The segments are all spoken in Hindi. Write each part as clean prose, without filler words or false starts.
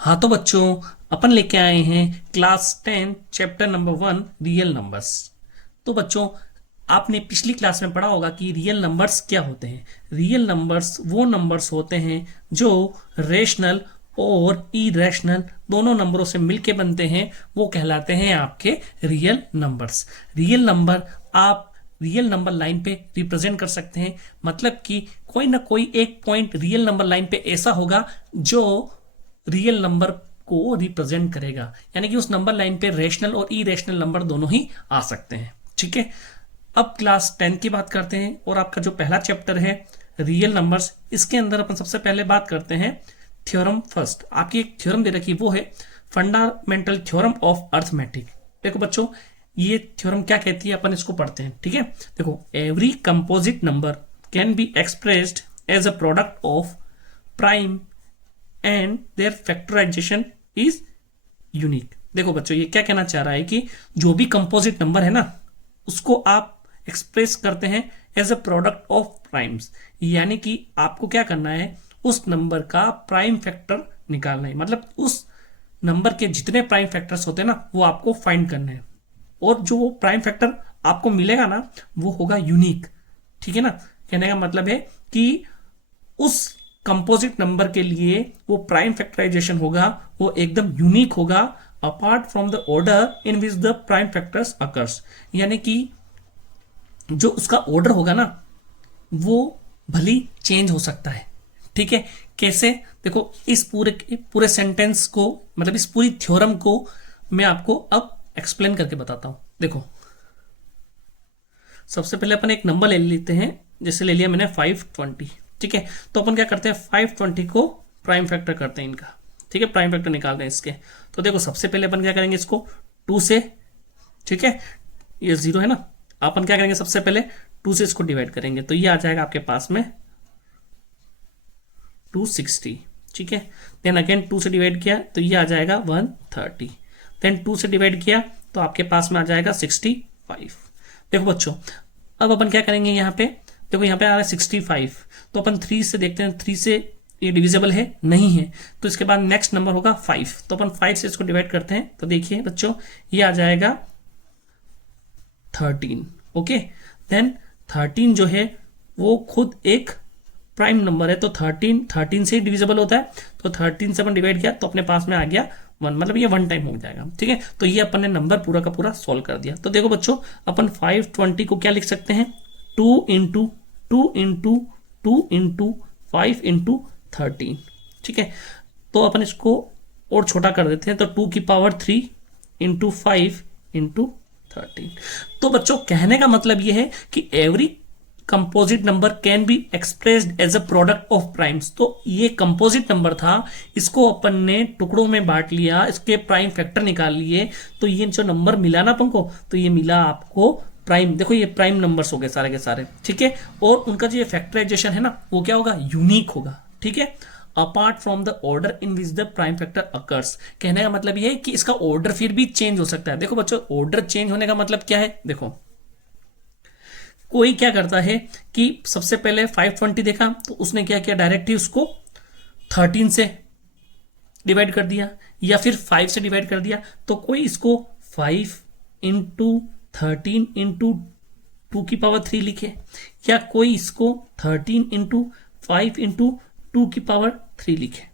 हाँ तो बच्चों, अपन लेके आए हैं class 10 chapter number 1 real numbers. तो बच्चों, आपने पिछली क्लास में पढ़ा होगा कि रियल नंबर्स क्या होते हैं। रियल नंबर्स वो नंबर्स होते हैं जो रेशनल और इरेशनल दोनों नंबरों से मिलके बनते हैं, वो कहलाते हैं आपके रियल नंबर्स। रियल नंबर आप रियल नंबर लाइन पे रिप्रेजेंट कर सकते हैं, मतलब कि कोई ना कोई एक पॉइंट रियल नंबर लाइन पे ऐसा होगा जो रियल नंबर को रिप्रेजेंट करेगा, यानी कि उस नंबर लाइन पे रेशनल और इरेशनल नंबर दोनों ही आ सकते हैं। ठीक है, अब क्लास 10 की बात करते हैं और आपका जो पहला चैप्टर है रियल नंबर्स, इसके अंदर अपन सबसे पहले बात करते हैं थ्योरम फर्स्ट। आपकी एक थ्योरम दे रखी, वो है फंडामेंटल थ्योरम ऑफ अर्थमेटिक। देखो बच्चों, ये थ्योरम क्या कहती है, अपन इसको पढ़ते हैं। ठीक है, देखो, every composite number can be expressed as a product of prime and their factorisation is unique. देखो बच्चों, ये क्या कहना चाह रहा है कि जो भी कंपोजिट नंबर है ना, उसको आप एक्सप्रेस करते हैं as a product of primes, यानी कि आपको क्या करना है, उस नंबर का प्राइम फैक्टर निकालना है। मतलब उस नंबर के जितने प्राइम फैक्टर्स होते हैं ना, वो आपको फाइंड करने हैं, और जो प्राइम फैक्टर आपको मिलेगा ना, वो होगा यूनिक। ठीक है ना, कहने का मतलब है कि उस कंपोजिट नंबर के लिए वो प्राइम फैक्टराइजेशन होगा, वो एकदम यूनिक होगा, apart from the order in which the prime factors occurs. यानी कि जो उसका ऑर्डर होगा ना, वो भली चेंज हो सकता है। ठीक है, कैसे? देखो, इस पूरे सेंटेंस को, मतलब इस पूरी थ्योरम को मैं आपको अब एक्सप्लेन करके बताता हूं। देखो, सबसे पहले अपन एक नंबर ले लेते हैं, जैसे ले लिया मैंने 520। ठीक है, तो अपन क्या करते हैं, 520 को प्राइम फैक्टर करते हैं इनका। ठीक है, प्राइम फैक्टर निकालते हैं इसके। तो देखो, सबसे पहले अपन क्या करेंगे, इसको 2 से, ठीक है, ये 0 है ना, अपन क्या करेंगे, सबसे पहले 2 से इसको डिवाइड करेंगे, तो ये आ जाएगा आपके पास में 260। ठीक है, देन अगेन 2 से डिवाइड किया तो ये आ जाएगा 130। देन 2 से डिवाइड किया तो आपके पास में आ जाएगा 65। देखो बच्चों, अब अपन क्या करेंगे, यहाँ पे देखो, यहाँ पे आ रहा है 65, तो अपन 3 से देखते हैं, 3 से ये डिविजिबल है नहीं है, तो इसके बाद नेक्स्ट नंबर होगा 5, तो अपन 5 से इसको डिवाइड करते हैं, तो देखिए बच्चों, ये आ जाएगा 13। ओके, देन 13 जो है वो खुद एक प्राइम नंबर है, तो 13 से ही डिविजिबल होता है, तो 13 से अपन डिवाइड किया तो अपने पास में आ गया 1, मतलब ये 1 टाइम हो जाएगा। ठीक है, तो ये अपन ने नंबर पूरा का पूरा सॉल्व कर दिया। तो देखो बच्चों, अपन 520 को क्या लिख सकते हैं, 2 इंटू 2 इंटू 2 इंटू 5 इंटू 13। ठीक है, तो अपन इसको और छोटा कर देते हैं, तो 2 की पावर 3 इंटू 5 इंटू 13। तो बच्चों, कहने का मतलब यह है कि every composite number can be expressed as a product of primes. तो ये कंपोजिट नंबर था, इसको अपन ने टुकड़ों में बांट लिया, इसके प्राइम फैक्टर निकाल लिए, तो ये जो नंबर मिला ना अपन को, तो ये मिला आपको प्राइम। देखो, ये प्राइम नंबर्स हो गए सारे के सारे। ठीक है, और उनका जो ये फैक्टराइजेशन है ना, वो क्या होगा, यूनिक होगा। ठीक है, apart from the order in which the prime factor occurs. कहने का मतलब ये है कि इसका ऑर्डर फिर भी चेंज हो सकता है। देखो बच्चों, ऑर्डर चेंज होने का मतलब क्या है, देखो, कोई क्या करता है कि सबसे पहले 520 देखा तो उसने क्या किया, डायरेक्ट ही उसको 13 से डिवाइड कर दिया, या फिर 5 से डिवाइड कर दिया, तो कोई इसको 5 इंटू 13 इंटू 2 की पावर 3 लिखे, या कोई इसको 13 इंटू 5 इंटू 2 की पावर 3 लिखे।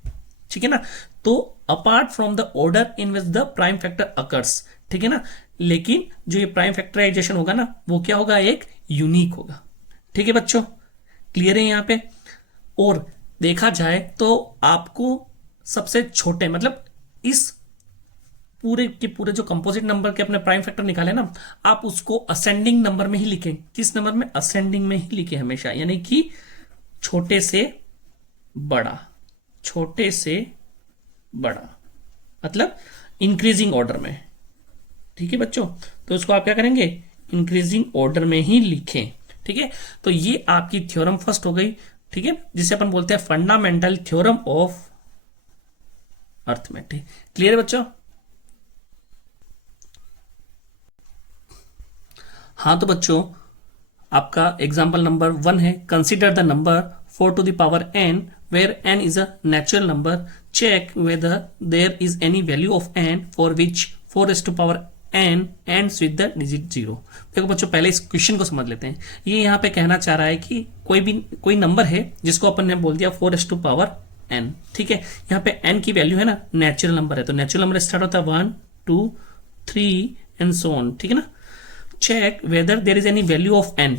ठीक है ना, तो apart from the order in which the prime factor occurs. ठीक है ना, लेकिन जो ये प्राइम फैक्टराइजेशन होगा ना, वो क्या होगा, एक यूनिक होगा। ठीक है बच्चों, क्लियर है यहाँ पे? और देखा जाए तो आपको सबसे छोटे, मतलब इस पूरे के पूरे जो कंपोजिट नंबर के अपने प्राइम फैक्टर निकाले ना, आप उसको असेंडिंग नंबर में ही लिखें। किस नंबर में? असेंडिंग में ही लिखे हमेशा, यानी कि छोटे से बड़ा, छोटे से बड़ा, मतलब इंक्रीजिंग ऑर्डर में। ठीक है बच्चों, तो इसको आप क्या करेंगे, इंक्रीजिंग ऑर्डर में ही लिखें। ठीक है, तो ये आपकी थ्योरम फर्स्ट हो गई। ठीक है, जिसे अपन बोलते हैं fundamental theorem of arithmetic. Clear है बच्चों? हाँ तो बच्चों, आपका एग्जाम्पल नंबर 1 है, consider the number 4 to the power n where n is a natural number check whether there is any value of n for which 4 raised to power n ends with the digit 0। देखो बच्चों पहले इस क्वेश्चन को समझ लेते हैं। ये यहाँ पे कहना चाह रहा है कि कोई नंबर है जिसको अपन ने बोल दिया 4 raised to power n, ठीक है। यहाँ पे n की वैल्यू है ना नेचुरल नंबर है, तो नेचुरल नंबर स्टार्ट होता है 1 2 3 एंड सो ऑन, ठीक है ना। Check whether there is any value of n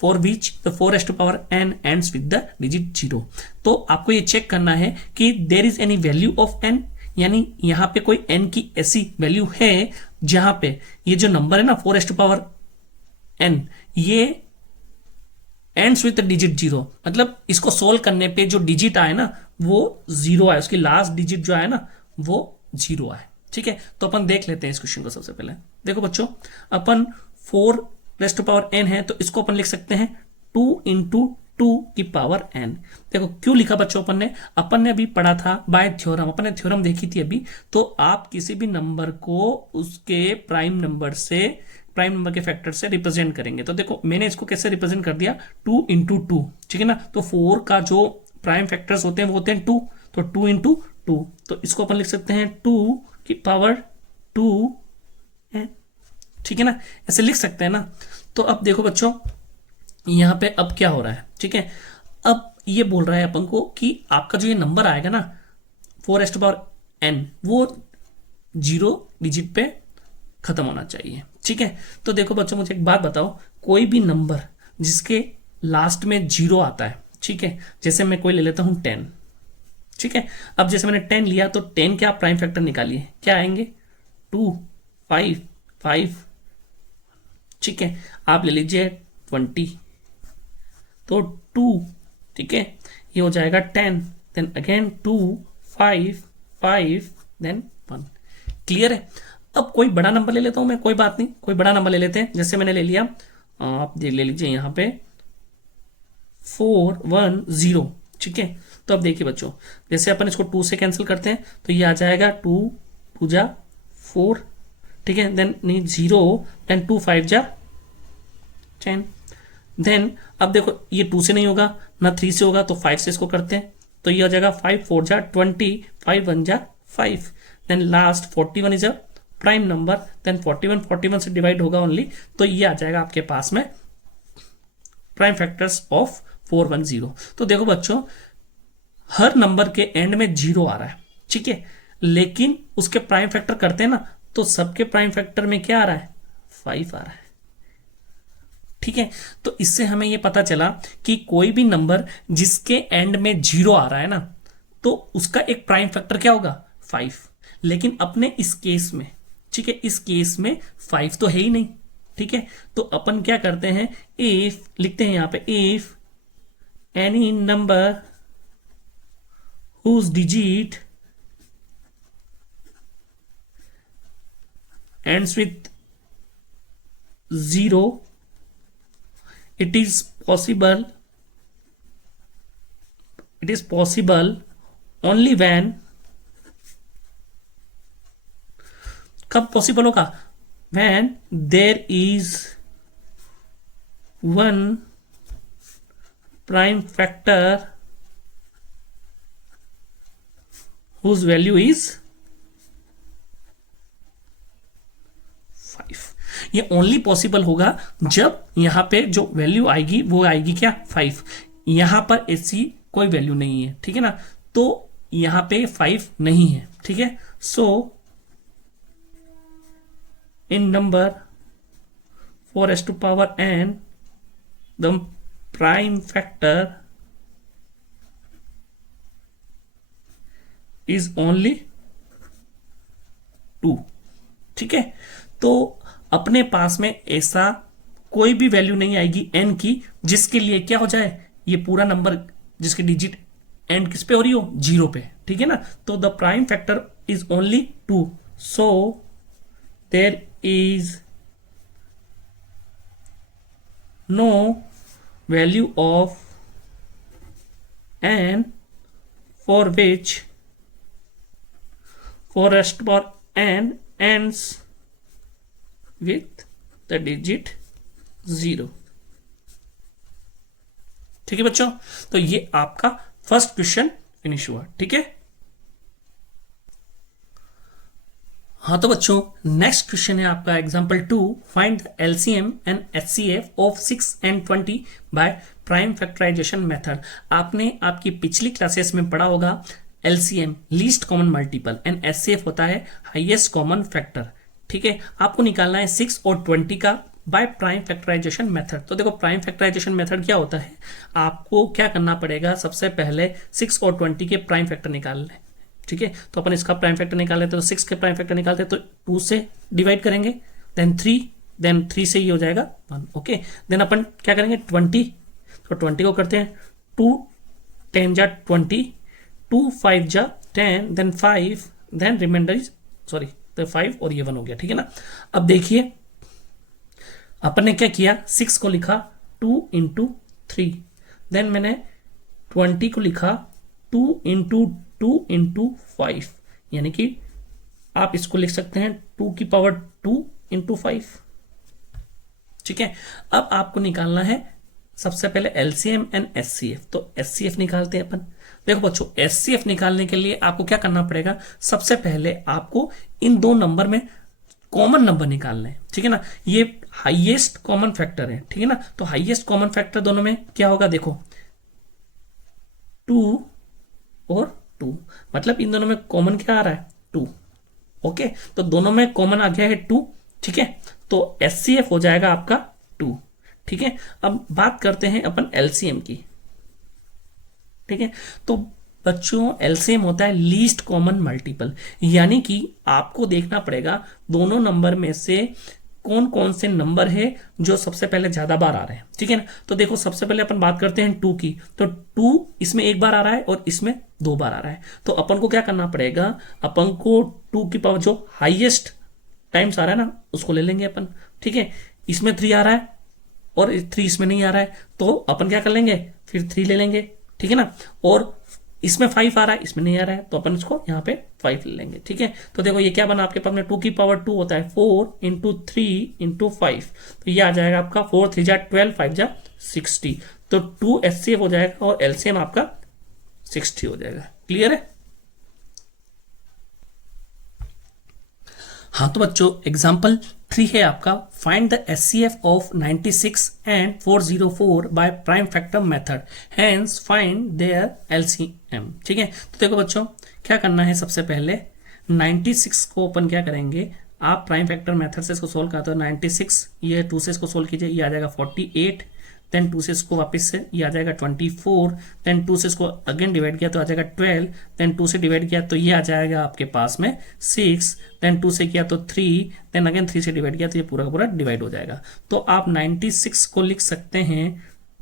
for which the 4 raised to power n ends with the digit 0। तो आपको ये चेक करना है कि there is any value of n, यानी यहां पे कोई n की ऐसी वैल्यू है जहां पे ये जो नंबर है ना 4 raised to power n ये एंड्स विथ डिजिट 0, मतलब इसको सोल्व करने पे जो डिजिट आए ना वो 0 आए, उसकी लास्ट डिजिट जो आए ना वो 0 आए, ठीक है। तो अपन देख लेते हैं इस क्वेश्चन को। सबसे पहले देखो बच्चों, अपन 4 raised to power n है तो इसको अपन लिख सकते हैं 2 into 2 की पावर n। देखो क्यों लिखा बच्चों, अपन ने अभी पढ़ा था बाय थ्योरम, अपन ने थ्योरम देखी थी अभी। तो आप किसी भी नंबर को उसके प्राइम नंबर के फैक्टर से रिप्रेजेंट करेंगे। तो देखो मैंने इसको कैसे रिप्रेजेंट कर दिया 2 into 2, ठीक है ना। तो 4 का जो प्राइम फैक्टर्स होते हैं वो होते हैं 2, तो 2 into 2, तो इसको अपन लिख सकते हैं 2 की पावर 2 n, ठीक है ना, ऐसे लिख सकते हैं ना। तो अब देखो बच्चों यहां पे अब क्या हो रहा है, ठीक है। अब ये बोल रहा है अपन को कि आपका जो ये नंबर आएगा ना 4 raised to power n वो 0 डिजिट पे खत्म होना चाहिए, ठीक है। तो देखो बच्चों मुझे एक बात बताओ, कोई भी नंबर जिसके लास्ट में 0 आता है, ठीक है, जैसे मैं कोई ले लेता हूं 10, ठीक है। अब जैसे मैंने 10 लिया तो 10 के आप प्राइम फैक्टर निकालिए, क्या आएंगे 2 5 5, ठीक है। आप ले लीजिए 20, तो 2, ठीक है, ये हो जाएगा 10, देन अगेन 2 5 5 देन 1, क्लियर है। अब कोई बड़ा नंबर ले लेता हूं मैं, कोई बात नहीं, कोई बड़ा नंबर ले लेते हैं। जैसे मैंने ले लिया, आप ले लीजिए यहां पे 4 1 0, ठीक है। तो अब देखिए बच्चों, जैसे अपन इसको 2 से कैंसिल करते हैं तो ये आ जाएगा 2 2 जा 4, ठीक है, देन नहीं 0, देन 2 5 जा 10, देन अब देखो ये 2 से नहीं होगा ना 3 से होगा, तो 5 से इसको करते हैं तो ये हो जाएगा 5 4 जा 20, 5 1 जा 5, then last 41 is a prime number, then 41 से डिवाइड होगा ओनली, तो ये आ जाएगा आपके पास में प्राइम फैक्टर्स ऑफ 410। तो देखो बच्चों हर नंबर के एंड में 0 आ रहा है, ठीक है, लेकिन उसके प्राइम फैक्टर करते हैं ना तो सबके प्राइम फैक्टर में क्या आ रहा है 5 आ रहा है, ठीक है। तो इससे हमें यह पता चला कि कोई भी नंबर जिसके एंड में 0 आ रहा है ना तो उसका एक प्राइम फैक्टर क्या होगा 5, लेकिन अपने इस केस में, ठीक है, इस केस में 5 तो है ही नहीं, ठीक है। तो अपन क्या करते हैं, इफ लिखते हैं यहां पे, if any number whose digit ends with 0, it is possible only when, कब पॉसिबल होगा, when there is one prime factor whose value is 5। ये ओनली पॉसिबल होगा जब यहां पे जो वैल्यू आएगी वो आएगी क्या 5, यहां पर ऐसी कोई वैल्यू नहीं है, ठीक है ना, तो यहां पे 5 नहीं है, ठीक है। सो इन number 4 raised to power n the prime factor is only 2, ठीक है। तो अपने पास में ऐसा कोई भी वैल्यू नहीं आएगी n की जिसके लिए क्या हो जाए ये पूरा नंबर जिसकी डिजिट एंड किस पे हो रही हो 0 पे, ठीक है ना। तो the prime factor is only 2, so there is no value of n for which 4 raised to power n ends with the digit 0, ठीक है बच्चों। तो ये आपका फर्स्ट क्वेश्चन फिनिश हुआ, ठीक है। हाँ तो बच्चों, नेक्स्ट क्वेश्चन है आपका example 2, find the LCM and HCF of 6 and 20 by prime factorisation method. आपने आपकी पिछली क्लासेस में पढ़ा होगा LCM least common multiple and HCF होता है हाईएस्ट कॉमन फैक्टर। ठीक है, आपको निकालना है 6 और 20 का बाय प्राइम फैक्टराइजेशन मेथड। तो देखो प्राइम फैक्टराइजेशन मेथड क्या होता है, आपको क्या करना पड़ेगा, सबसे पहले 6 और 20 के प्राइम फैक्टर निकालने। ठीक है, तो अपन इसका प्राइम फैक्टर निकाल लेते हैं, तो 6 के प्राइम फैक्टर निकालते हैं तो 2 से डिवाइड करेंगे, देन 3 से ये हो जाएगा 1। ओके, देन अपन क्या करेंगे 20, तो 20 को करते हैं 2 10 जा 20, 2 5 जा 10, then 5, then remainder is sorry तो 5 और ये 1 हो गया। ठीक है ना, अब देखिए अपन ने क्या किया, 6 को लिखा 2 इंटू 3, देन मैंने 20 को लिखा 2 इंटू 2 इंटू 5, यानी कि आप इसको लिख सकते हैं 2 की पावर 2 इंटू 5। ठीक है, अब आपको निकालना है सबसे पहले एलसीएम एंड एचसीएफ। तो एचसीएफ निकालते हैं अपन। देखो बच्चों, एचसीएफ निकालने के लिए आपको क्या करना पड़ेगा, सबसे पहले आपको इन दो नंबर में कॉमन नंबर निकालना है। ठीक है ना, ये हाईएस्ट कॉमन फैक्टर है। ठीक है ना, तो हाईएस्ट कॉमन फैक्टर दोनों में क्या होगा, देखो 2 और 2, मतलब इन दोनों में कॉमन क्या आ रहा है 2। ओके, तो दोनों में कॉमन आ गया है 2। ठीक है, तो एचसीएफ हो जाएगा आपका 2। ठीक है, अब बात करते हैं अपन एलसीएम की। ठीक है, तो बच्चों एलसीएम होता है लीस्ट कॉमन मल्टीपल, यानी कि आपको देखना पड़ेगा दोनों नंबर में से कौन कौन से नंबर है जो सबसे पहले ज्यादा बार आ रहे हैं। ठीक है ना, तो देखो सबसे पहले अपन बात करते हैं 2 की, तो 2 इसमें एक बार आ रहा है और इसमें 2 बार आ रहा है। तो अपन को क्या करना पड़ेगा, अपन को 2 की पावर जो हाईएस्ट टाइम्स आ रहा है ना उसको ले लेंगे अपन। ठीक है, इसमें 3 आ रहा है और 3 इसमें नहीं आ रहा है, तो अपन क्या कर लेंगे, फिर 3 ले लेंगे। ठीक है ना, और इसमें 5 आ रहा है, इसमें नहीं आ रहा है, तो अपन इसको यहाँ पे 5 ले लेंगे। ठीक है, तो देखो ये क्या बना आपके पास में 2 की पावर 2 होता है 4 इंटू 3 इंटू 5, तो ये आ जाएगा आपका 4 3 जा 12 5 जा 60, तो 2 एचसीएफ हो जाएगा और एलसीएम आपका 60 हो जाएगा। क्लियर है। हाँ तो बच्चों एग्जाम्पल 3 है आपका, find the HCF of 96 and 404 by prime factor method, hence find their LCM. ठीक है, तो देखो बच्चों क्या करना है, सबसे पहले 96 को अपन क्या करेंगे, आप प्राइम फैक्टर मेथड से इसको सोल्व करते हो। 96 ये 2 से इसको सोल्व कीजिए, ये आ जाएगा 48, देन 2 से इसको वापस से ये आ जाएगा 24, देन 2 से इसको अगेन डिवाइड किया तो आ जाएगा 12, देन 2 से डिवाइड किया तो ये आ जाएगा आपके पास में 6, देन 2 से किया तो 3, देन अगेन 3 से डिवाइड किया तो ये पूरा का पूरा डिवाइड हो जाएगा। तो आप 96 को लिख सकते हैं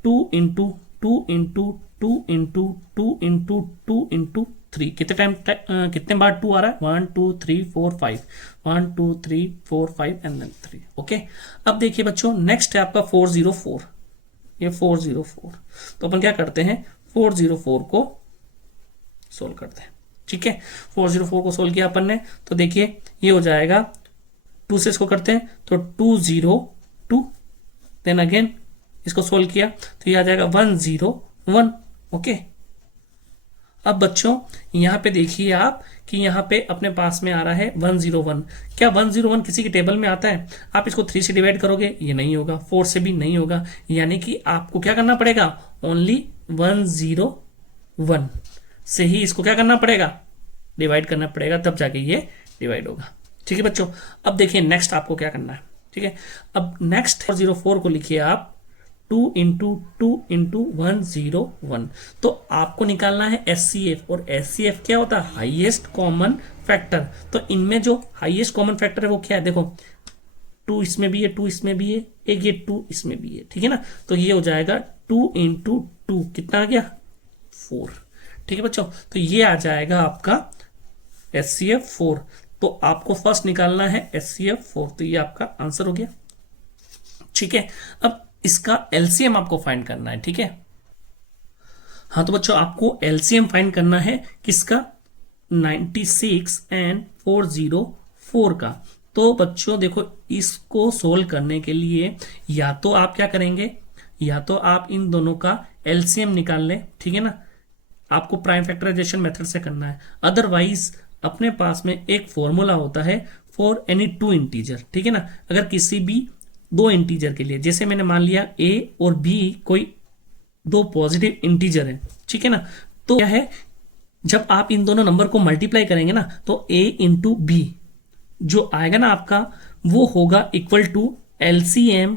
2 into 2 into 2 into 2 into 2 into 3। कितने बार 2 आ रहा है, 1 2 3 4 5, 1 2 3 4 5 एंड देन 3। ओके, अब देखिए बच्चों नेक्स्ट है आपका 404, ये 404, तो अपन क्या करते हैं 404 को सोल्व करते हैं। ठीक है, 404 को सोल्व किया अपन ने, तो देखिए ये हो जाएगा 2 से इसको करते हैं तो 202, देन अगेन इसको सोल्व किया तो ये आ जाएगा 101। ओके, अब बच्चों यहाँ पे देखिए आप कि यहाँ पे अपने पास में आ रहा है 101। क्या 101 किसी के टेबल में आता है? आप इसको 3 से डिवाइड करोगे ये नहीं होगा, 4 से भी नहीं होगा, यानी कि आपको क्या करना पड़ेगा, ओनली 101 से ही इसको क्या करना पड़ेगा, डिवाइड करना पड़ेगा, तब जाके ये डिवाइड होगा। ठीक है बच्चों, अब देखिए नेक्स्ट आपको क्या करना है। ठीक है, अब नेक्स्ट 404 को लिखिए आप 2 इंटू 2 इंटू 101, तो आपको निकालना है एचसीएफ, और एचसीएफ क्या होता है, हाईएस्ट कॉमन फैक्टर। तो इनमें जो हाईएस्ट कॉमन फैक्टर है वो क्या है, देखो 2 इसमें भी है, 2 इसमें भी है, एक ये 2 इसमें भी है। ठीक है ना, तो ये हो जाएगा 2 इंटू 2, कितना आ गया 4। ठीक है बच्चों, तो ये आ जाएगा आपका एचसीएफ 4। तो आपको फर्स्ट निकालना है एचसीएफ 4, तो ये आपका आंसर हो गया। ठीक है, अब इसका एलसीएम आपको फाइंड करना है। ठीक है, हाँ तो बच्चों आपको एलसीएम फाइंड करना है किसका, 96 एंड 404 का। तो बच्चों देखो इसको सोल्व करने के लिए या तो आप क्या करेंगे, या तो आप इन दोनों का एलसीएम निकाल लें। ठीक है ना, आपको प्राइम फैक्टराइजेशन मेथड से करना है, अदरवाइज अपने पास में एक फॉर्मूला होता है फॉर एनी टू इंटीजर, ठीक है ना। अगर किसी भी दो इंटीजर के लिए, जैसे मैंने मान लिया a और b कोई दो पॉजिटिव इंटीजर है, ठीक है ना, तो क्या है, जब आप इन दोनों नंबर को मल्टीप्लाई करेंगे ना तो a इंटू बी जो आएगा ना आपका, वो होगा equal to LCM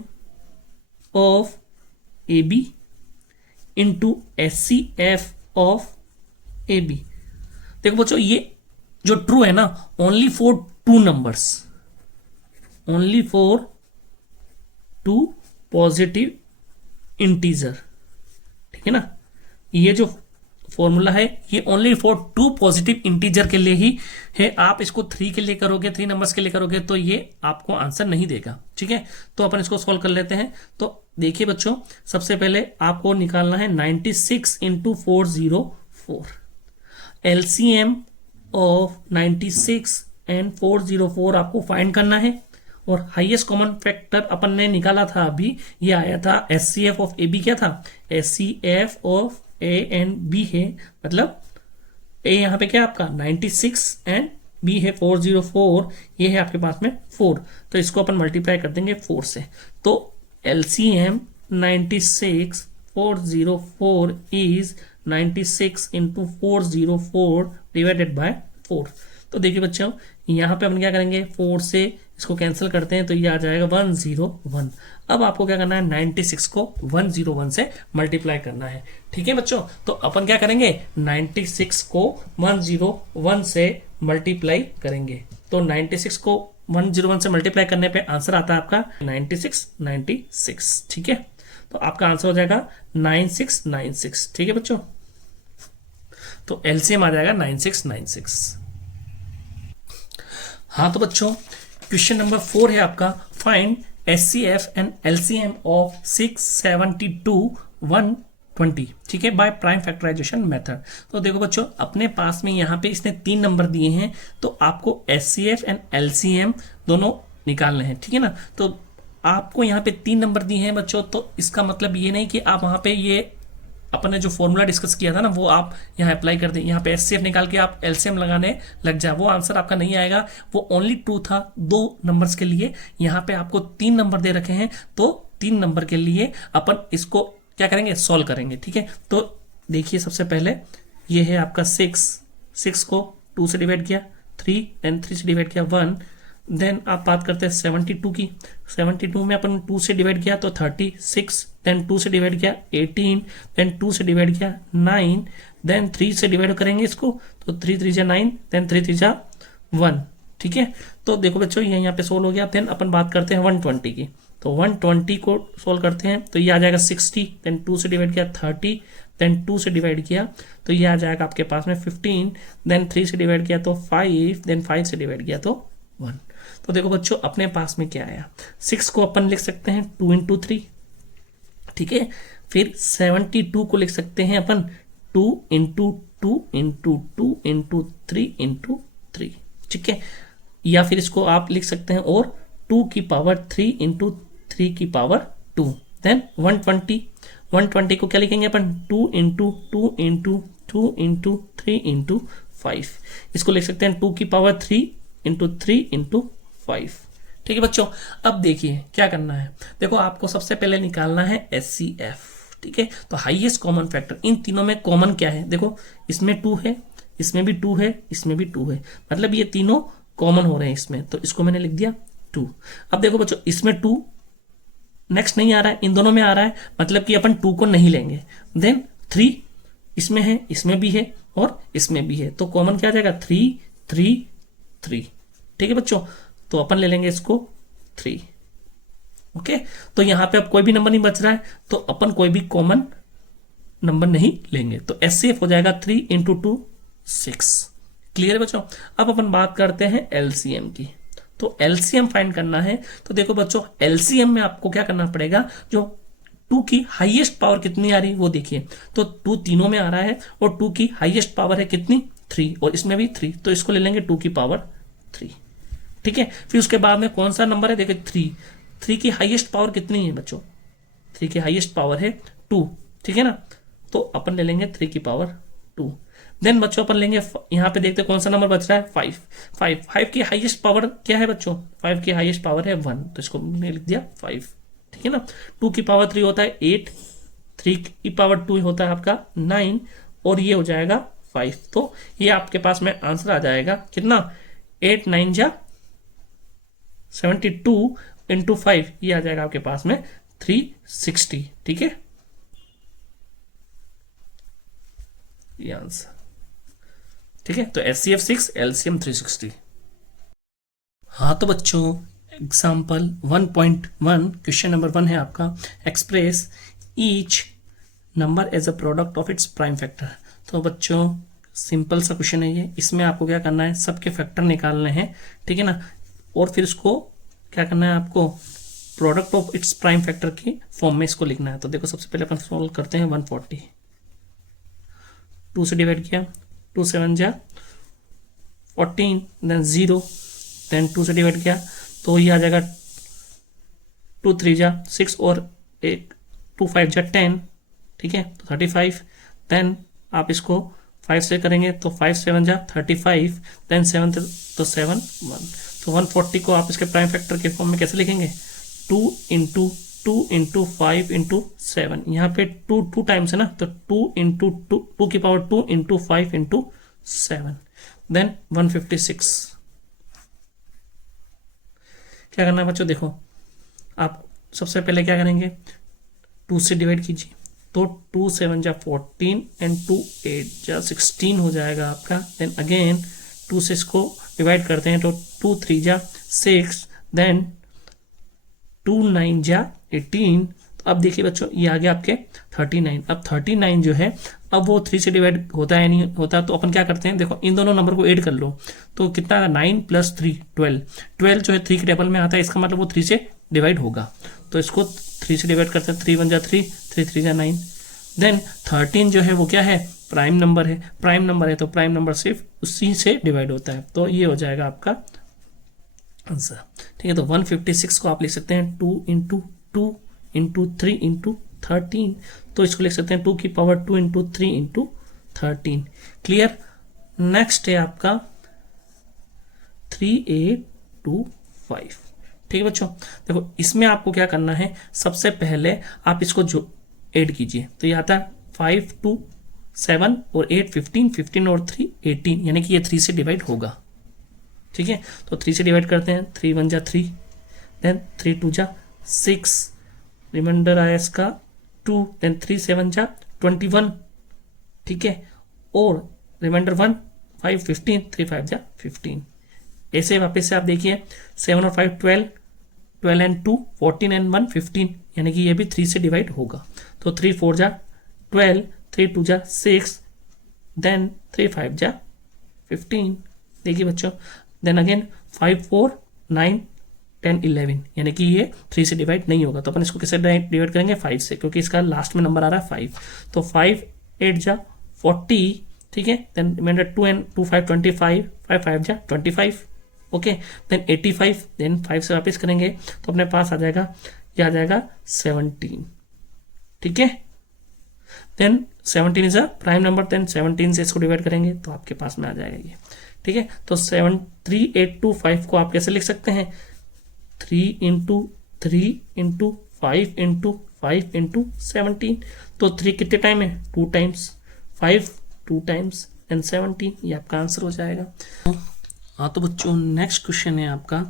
of AB into SCF of AB। देखो बच्चों, ये जो ट्रू है ना, only for two numbers, only for two positive integer, ठीक है ना। ये जो फॉर्मूला है ये only for two positive integer के लिए ही है। आप इसको 3 के लिए करोगे, 3 नंबर्स के लिए करोगे तो ये आपको आंसर नहीं देगा, ठीक है। तो अपन इसको सॉल्व कर लेते हैं। तो देखिए बच्चों, सबसे पहले आपको निकालना है 96 इंटू 404, LCM ऑफ 96 एंड 404 आपको फाइंड करना है। और हाईएस्ट कॉमन फैक्टर अपन ने निकाला था अभी, ये आया था SCF ऑफ AB, क्या था, SCF of A and B है, मतलब A यहाँ पे क्या आपका 96 एंड B है 404, ये है आपके पास में 4, तो इसको अपन मल्टीप्लाई कर देंगे 4 से। तो LCM 96 404 is 96 into 404 divided by 4। तो देखिए बच्चों, यहाँ पे अपन क्या करेंगे, 4 से इसको कैंसिल करते हैं तो ये आ जाएगा 101। अब आपको क्या करना है, 96 को 101 से मल्टीप्लाई करना है, ठीक है बच्चों। तो अपन क्या करेंगे, 96 को 101 से मल्टीप्लाई करेंगे। तो 96 को 101 से मल्टीप्लाई करने पे आंसर आता है आपका 96, ठीक है। तो आपका आंसर हो जाएगा 9696, ठीक है बच्चों। तो एलसीएम आ जाएगा 9696। हाँ तो बच्चों, क्वेश्चन नंबर 4 है आपका, find SCF and LCM of 672 120, ठीक है, बाय प्राइम फैक्टराइजेशन मेथड। तो देखो बच्चों, अपने पास में यहाँ पे इसने 3 नंबर दिए हैं, तो आपको SCF एंड LCM दोनों निकालने हैं, ठीक है ना। तो आपको यहाँ पे 3 नंबर दिए हैं बच्चों, तो इसका मतलब ये नहीं कि आप वहाँ पे ये अपन ने जो फॉर्मूला डिस्कस किया था ना वो आप यहाँ अप्लाई कर दें, यहाँ पे SCF निकाल के आप LCM लगाने लग जाए, वो आंसर आपका नहीं आएगा। वो ओनली 2 था 2 नंबर्स के लिए, यहाँ पे आपको 3 नंबर दे रखे हैं, तो 3 नंबर के लिए अपन इसको क्या करेंगे, सॉल्व करेंगे, ठीक है। तो देखिए, सबसे पहले ये है आपका 6 को 2 से डिवाइड किया, 3 देन 3 से डिवाइड किया 1, देन आप बात करते हैं 72 की, 72 में अपन 2 से डिवाइड किया तो 36, देन 2 से डिवाइड किया 18, देन 2 से डिवाइड किया 9, देन 3 से डिवाइड करेंगे इसको तो 3 3 9, देन 3 3 1, ठीक है। तो देखो बच्चों, ये यहाँ पे सोल्व हो गया। देन अपन बात करते हैं 120 की, तो 120 को सोल्व करते हैं तो ये आ जाएगा 60, देन 2 से डिवाइड किया 30, देन 2 से डिवाइड किया तो ये आ जाएगा आपके पास में 15, देन 3 से डिवाइड किया तो 5, देन 5 से डिवाइड किया तो 1। तो देखो बच्चों, अपने पास में क्या आया, 6 को अपन लिख सकते हैं 2 इंटू 3, ठीक है। फिर 72 को लिख सकते हैं अपन 2 इंटू 2 इंटू 2 इंटू 3 इंटू 3, ठीक है। या फिर इसको आप लिख सकते हैं और 2 की पावर 3 इंटू 3 की पावर 2। देन 120 को क्या लिखेंगे अपन, 2 इंटू 2 इंटू 2 इंटू 3 इंटू 5, इसको लिख सकते हैं 2 की पावर 3 इंटू 3 इंटू 5, ठीक है बच्चों। अब देखिए क्या करना है, देखो आपको सबसे पहले निकालना है SCF, ठीक है। तो हाईएस्ट कॉमन फैक्टर, इन तीनों में कॉमन क्या है, देखो इसमें 2 है, इसमें भी 2 है, इसमें भी 2 है, मतलब ये तीनों कॉमन हो रहे हैं इसमें, तो इसको मैंने लिख दिया 2। अब देखो बच्चों, इसमें 2 नेक्स्ट नहीं आ रहा है, इन दोनों में आ रहा है, मतलब कि अपन 2 को नहीं लेंगे। देन 3 इसमें है, इसमें भी है और इसमें भी है, तो कॉमन क्या आ जाएगा 3 3 3, ठीक है बच्चों। तो अपन ले लेंगे इसको 3, ओके। तो यहां पे अब कोई भी नंबर नहीं बच रहा है, तो अपन कोई भी कॉमन नंबर नहीं लेंगे, तो SCF हो जाएगा 3 इंटू 2 6, क्लियर है बच्चों। अब अपन बात करते हैं LCM की, तो LCM फाइंड करना है। तो देखो बच्चों, LCM में आपको क्या करना पड़ेगा, जो 2 की हाईएस्ट पावर कितनी आ रही है वो देखिए, तो 2 तीनों में आ रहा है और 2 की हाईएस्ट पावर है कितनी, 3, और इसमें भी 3, तो इसको ले लेंगे 2 की पावर 3, ठीक है। फिर उसके बाद में कौन सा नंबर है, देखिए 3 की हाईएस्ट पावर कितनी है बच्चों, 3 की हाईएस्ट पावर है 2, ठीक है ना। तो अपन ले लेंगे 3 की पावर 2। देन बच्चों अपन लेंगे यहाँ पे देखते कौन सा नंबर बच रहा है, 5। 5 की हाईएस्ट पावर क्या है बच्चों, 5 की हाईएस्ट पावर है 1, तो इसको मैंने लिख दिया 5, ठीक है ना। 2 की पावर 3 होता है 8, 3 की पावर 2 होता है आपका 9, और ये हो जाएगा 5। तो ये आपके पास में आंसर आ जाएगा कितना, 8 9 जा 72 इंटू 5, ये आ जाएगा आपके पास में 360, ठीक है, ये आंसर, ठीक है। तो SCF 6, LCM 360। हाँ तो बच्चों एग्जाम्पल 1.1 क्वेश्चन नंबर 1 है आपका, express each number as a product of its prime factor. तो बच्चों सिंपल सा क्वेश्चन है ये, इसमें आपको क्या करना है, सबके फैक्टर निकालने हैं, ठीक है ना, और फिर इसको क्या करना है आपको, product of its prime factor की फॉर्म में इसको लिखना है। तो देखो सबसे पहले अपन सॉल्व करते हैं 140, 2 से डिवाइड किया, 2 7 जा 14, देन 0, देन 2 से डिवाइड किया तो ये आ जाएगा 2 3 जा 6 और 1 2 5 जा 10, ठीक है, तो 35। देन आप इसको 5 से करेंगे तो 5 7 जा 35, देन 7 तो 7 1, तो 140 को आप इसके प्राइम फैक्टर के फॉर्म में कैसे लिखेंगे, 2 इंटू 5 इंटू 7, यहाँ पे 2 टाइम्स है ना, तो 2 इंटू 2 की पावर 2 इंटू 5 इंटू 7, देन 156। क्या करना है बच्चों, देखो आप सबसे पहले क्या करेंगे, 2 से डिवाइड कीजिए, तो 2 7 जा 14 एंड 2 8 जा 16 हो जाएगा आपका। देन अगेन 2 से इसको डिवाइड करते हैं तो 2 3 जा 6, देन 2 9 जा 18। तो अब देखिए बच्चों ये आ गया आपके 39। अब 39 जो है अब वो 3 से डिवाइड होता है नहीं होता, तो अपन क्या करते हैं, देखो इन दोनों नंबर को ऐड कर लो, तो कितना 9 + 3 12, 12 जो है 3 के टेबल में आता है, इसका मतलब वो 3 से डिवाइड होगा, तो इसको 3 से डिवाइड करते हैं, 3 1 जा 3, 3 3 जा 9। देन 13 जो है वो क्या है, प्राइम नंबर है, प्राइम नंबर है तो प्राइम नंबर सिर्फ उसी से डिवाइड होता है, तो ये हो जाएगा आपका आंसर, ठीक है। तो 156 को आप लिख सकते हैं 2 इंटू 2 इंटू 3 इंटू 13, तो इसको लिख सकते हैं 2 की power 2 into 3 into 13। Clear. Next है आपका 3825, ठीक है बच्चों। देखो इसमें आपको क्या करना है, सबसे पहले आप इसको जो ऐड कीजिए, तो ये आता है 5 2 7 और 8 15, 15 और 3 18, यानी कि ये 3 से डिवाइड होगा, ठीक है। तो 3 से डिवाइड करते हैं, 3 1 जा 3, देन 3 2 जा 6, रिमाइंडर आया इसका 2, देन 3 7 जा 21, ठीक है, और रिमाइंडर 1 5 15, 3 5 जा 15। ऐसे वापस से आप देखिए 7 और 5 12, 12 एंड 2 14 एंड 1 15, यानी कि ये भी 3 से डिवाइड होगा, तो 3 4 जा 12, 3 2 जा 6, देन 3 5 जा 15। देखिए बच्चों, देन अगेन 5 4 9 10 11, यानी कि ये 3 से डिवाइड नहीं होगा, तो अपन इसको कैसे डिवाइड करेंगे, 5 से, क्योंकि इसका लास्ट में नंबर आ रहा है 5, तो 5 8 जा 40, ठीक है, देन रिमाइंडर 2 एंड 2 5 25, 5 5 जा 25, ओके, देन 85, देन 5 से वापस करेंगे तो अपने पास आ जाएगा, ये आ जाएगा 17, ठीक है। Then 17 is a prime number, then 17 से इसको डिवाइड करेंगे तो आपके पास में आ जाएगा ये, ठीक है। तो 3825 को आप कैसे लिख सकते हैं, 3 इंटू 3 इंटू 5 इंटू 5 इंटू 17, तो 3 कितने टाइम है, 2 टाइम्स, 5 2 टाइम्स एंड 17, ये आपका आंसर हो जाएगा। हाँ तो बच्चों नेक्स्ट क्वेश्चन है आपका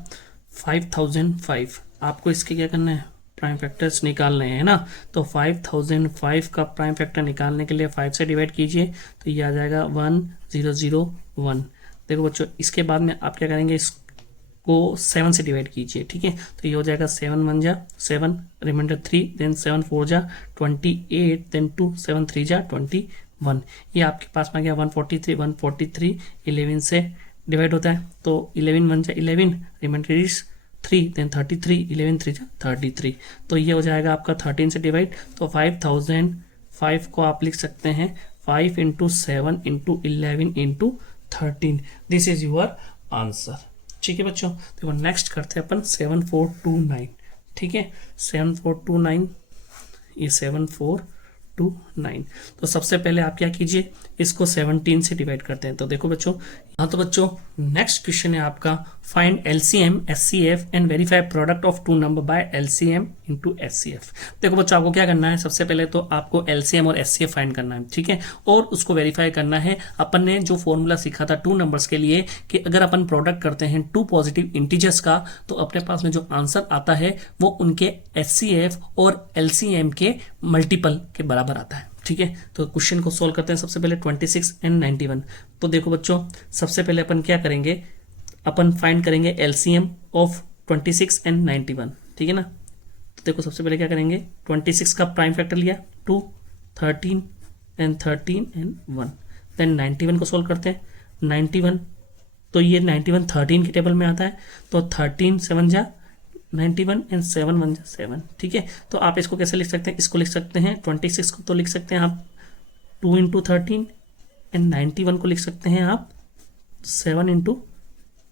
5005। आपको इसके क्या करना है, प्राइम फैक्टर्स निकालने हैं ना, तो 5005 का प्राइम फैक्टर निकालने के लिए 5 से डिवाइड कीजिए, तो ये आ जाएगा 1001। देखो बच्चों इसके बाद में आप क्या करेंगे, इसको 7 से डिवाइड कीजिए, ठीक है, तो ये हो जाएगा 7 1 जा 7, रिमाइंडर 3, देन 7 4 जा 28, देन 2 7 3 जा 21, ये आपके पास में आ गया 143। 143 11 से डिवाइड होता है, तो 11 1 जा 11, रिमाइंडर इज 3, देन 33, 11 3 जा 33, तो ये हो जाएगा आपका 13 से डिवाइड, तो 5005 को आप लिख सकते हैं 5 into 7 into 11 into 13, this is your answer, ठीक है बच्चों। देखो नेक्स्ट करते हैं अपन 7429, ठीक है, 7429, ये 7429 टू 9। तो सबसे पहले आप क्या कीजिए, इसको 17 से डिवाइड करते हैं। तो देखो बच्चों, हाँ तो बच्चों नेक्स्ट क्वेश्चन है आपका, find LCM HCF and verify product of two number by LCM into HCF. देखो बच्चों, आपको क्या करना है, सबसे पहले तो आपको एलसीएम और एचसीएफ फाइंड करना है, ठीक है, और उसको वेरीफाई करना है। अपन ने जो फॉर्मूला सीखा था टू नंबर्स के लिए कि अगर अपन प्रोडक्ट करते हैं टू पॉजिटिव इंटीजर्स का, तो अपने पास में जो आंसर आता है वो उनके एचसीएफ और एलसीएम के मल्टीपल के बराबर आता है, ठीक है। तो क्वेश्चन को सोल्व करते हैं। सबसे पहले 26 एंड 91। तो देखो बच्चों, सबसे पहले अपन क्या करेंगे, अपन फाइंड करेंगे एलसीएम ऑफ 26 एंड 91, ठीक है ना। तो देखो सबसे पहले क्या करेंगे, 26 का प्राइम फैक्टर लिया 2, 13 एंड 1। देन 91 को सोल्व करते हैं। 91, तो ये 91 13 की टेबल में आता है, तो 13 7 जा 91 एंड 7 1 जा 7, ठीक है। तो आप इसको कैसे लिख सकते हैं, इसको लिख सकते हैं 26 को तो लिख सकते हैं आप 2 इंटू 13 एंड 91 को लिख सकते हैं आप 7 इंटू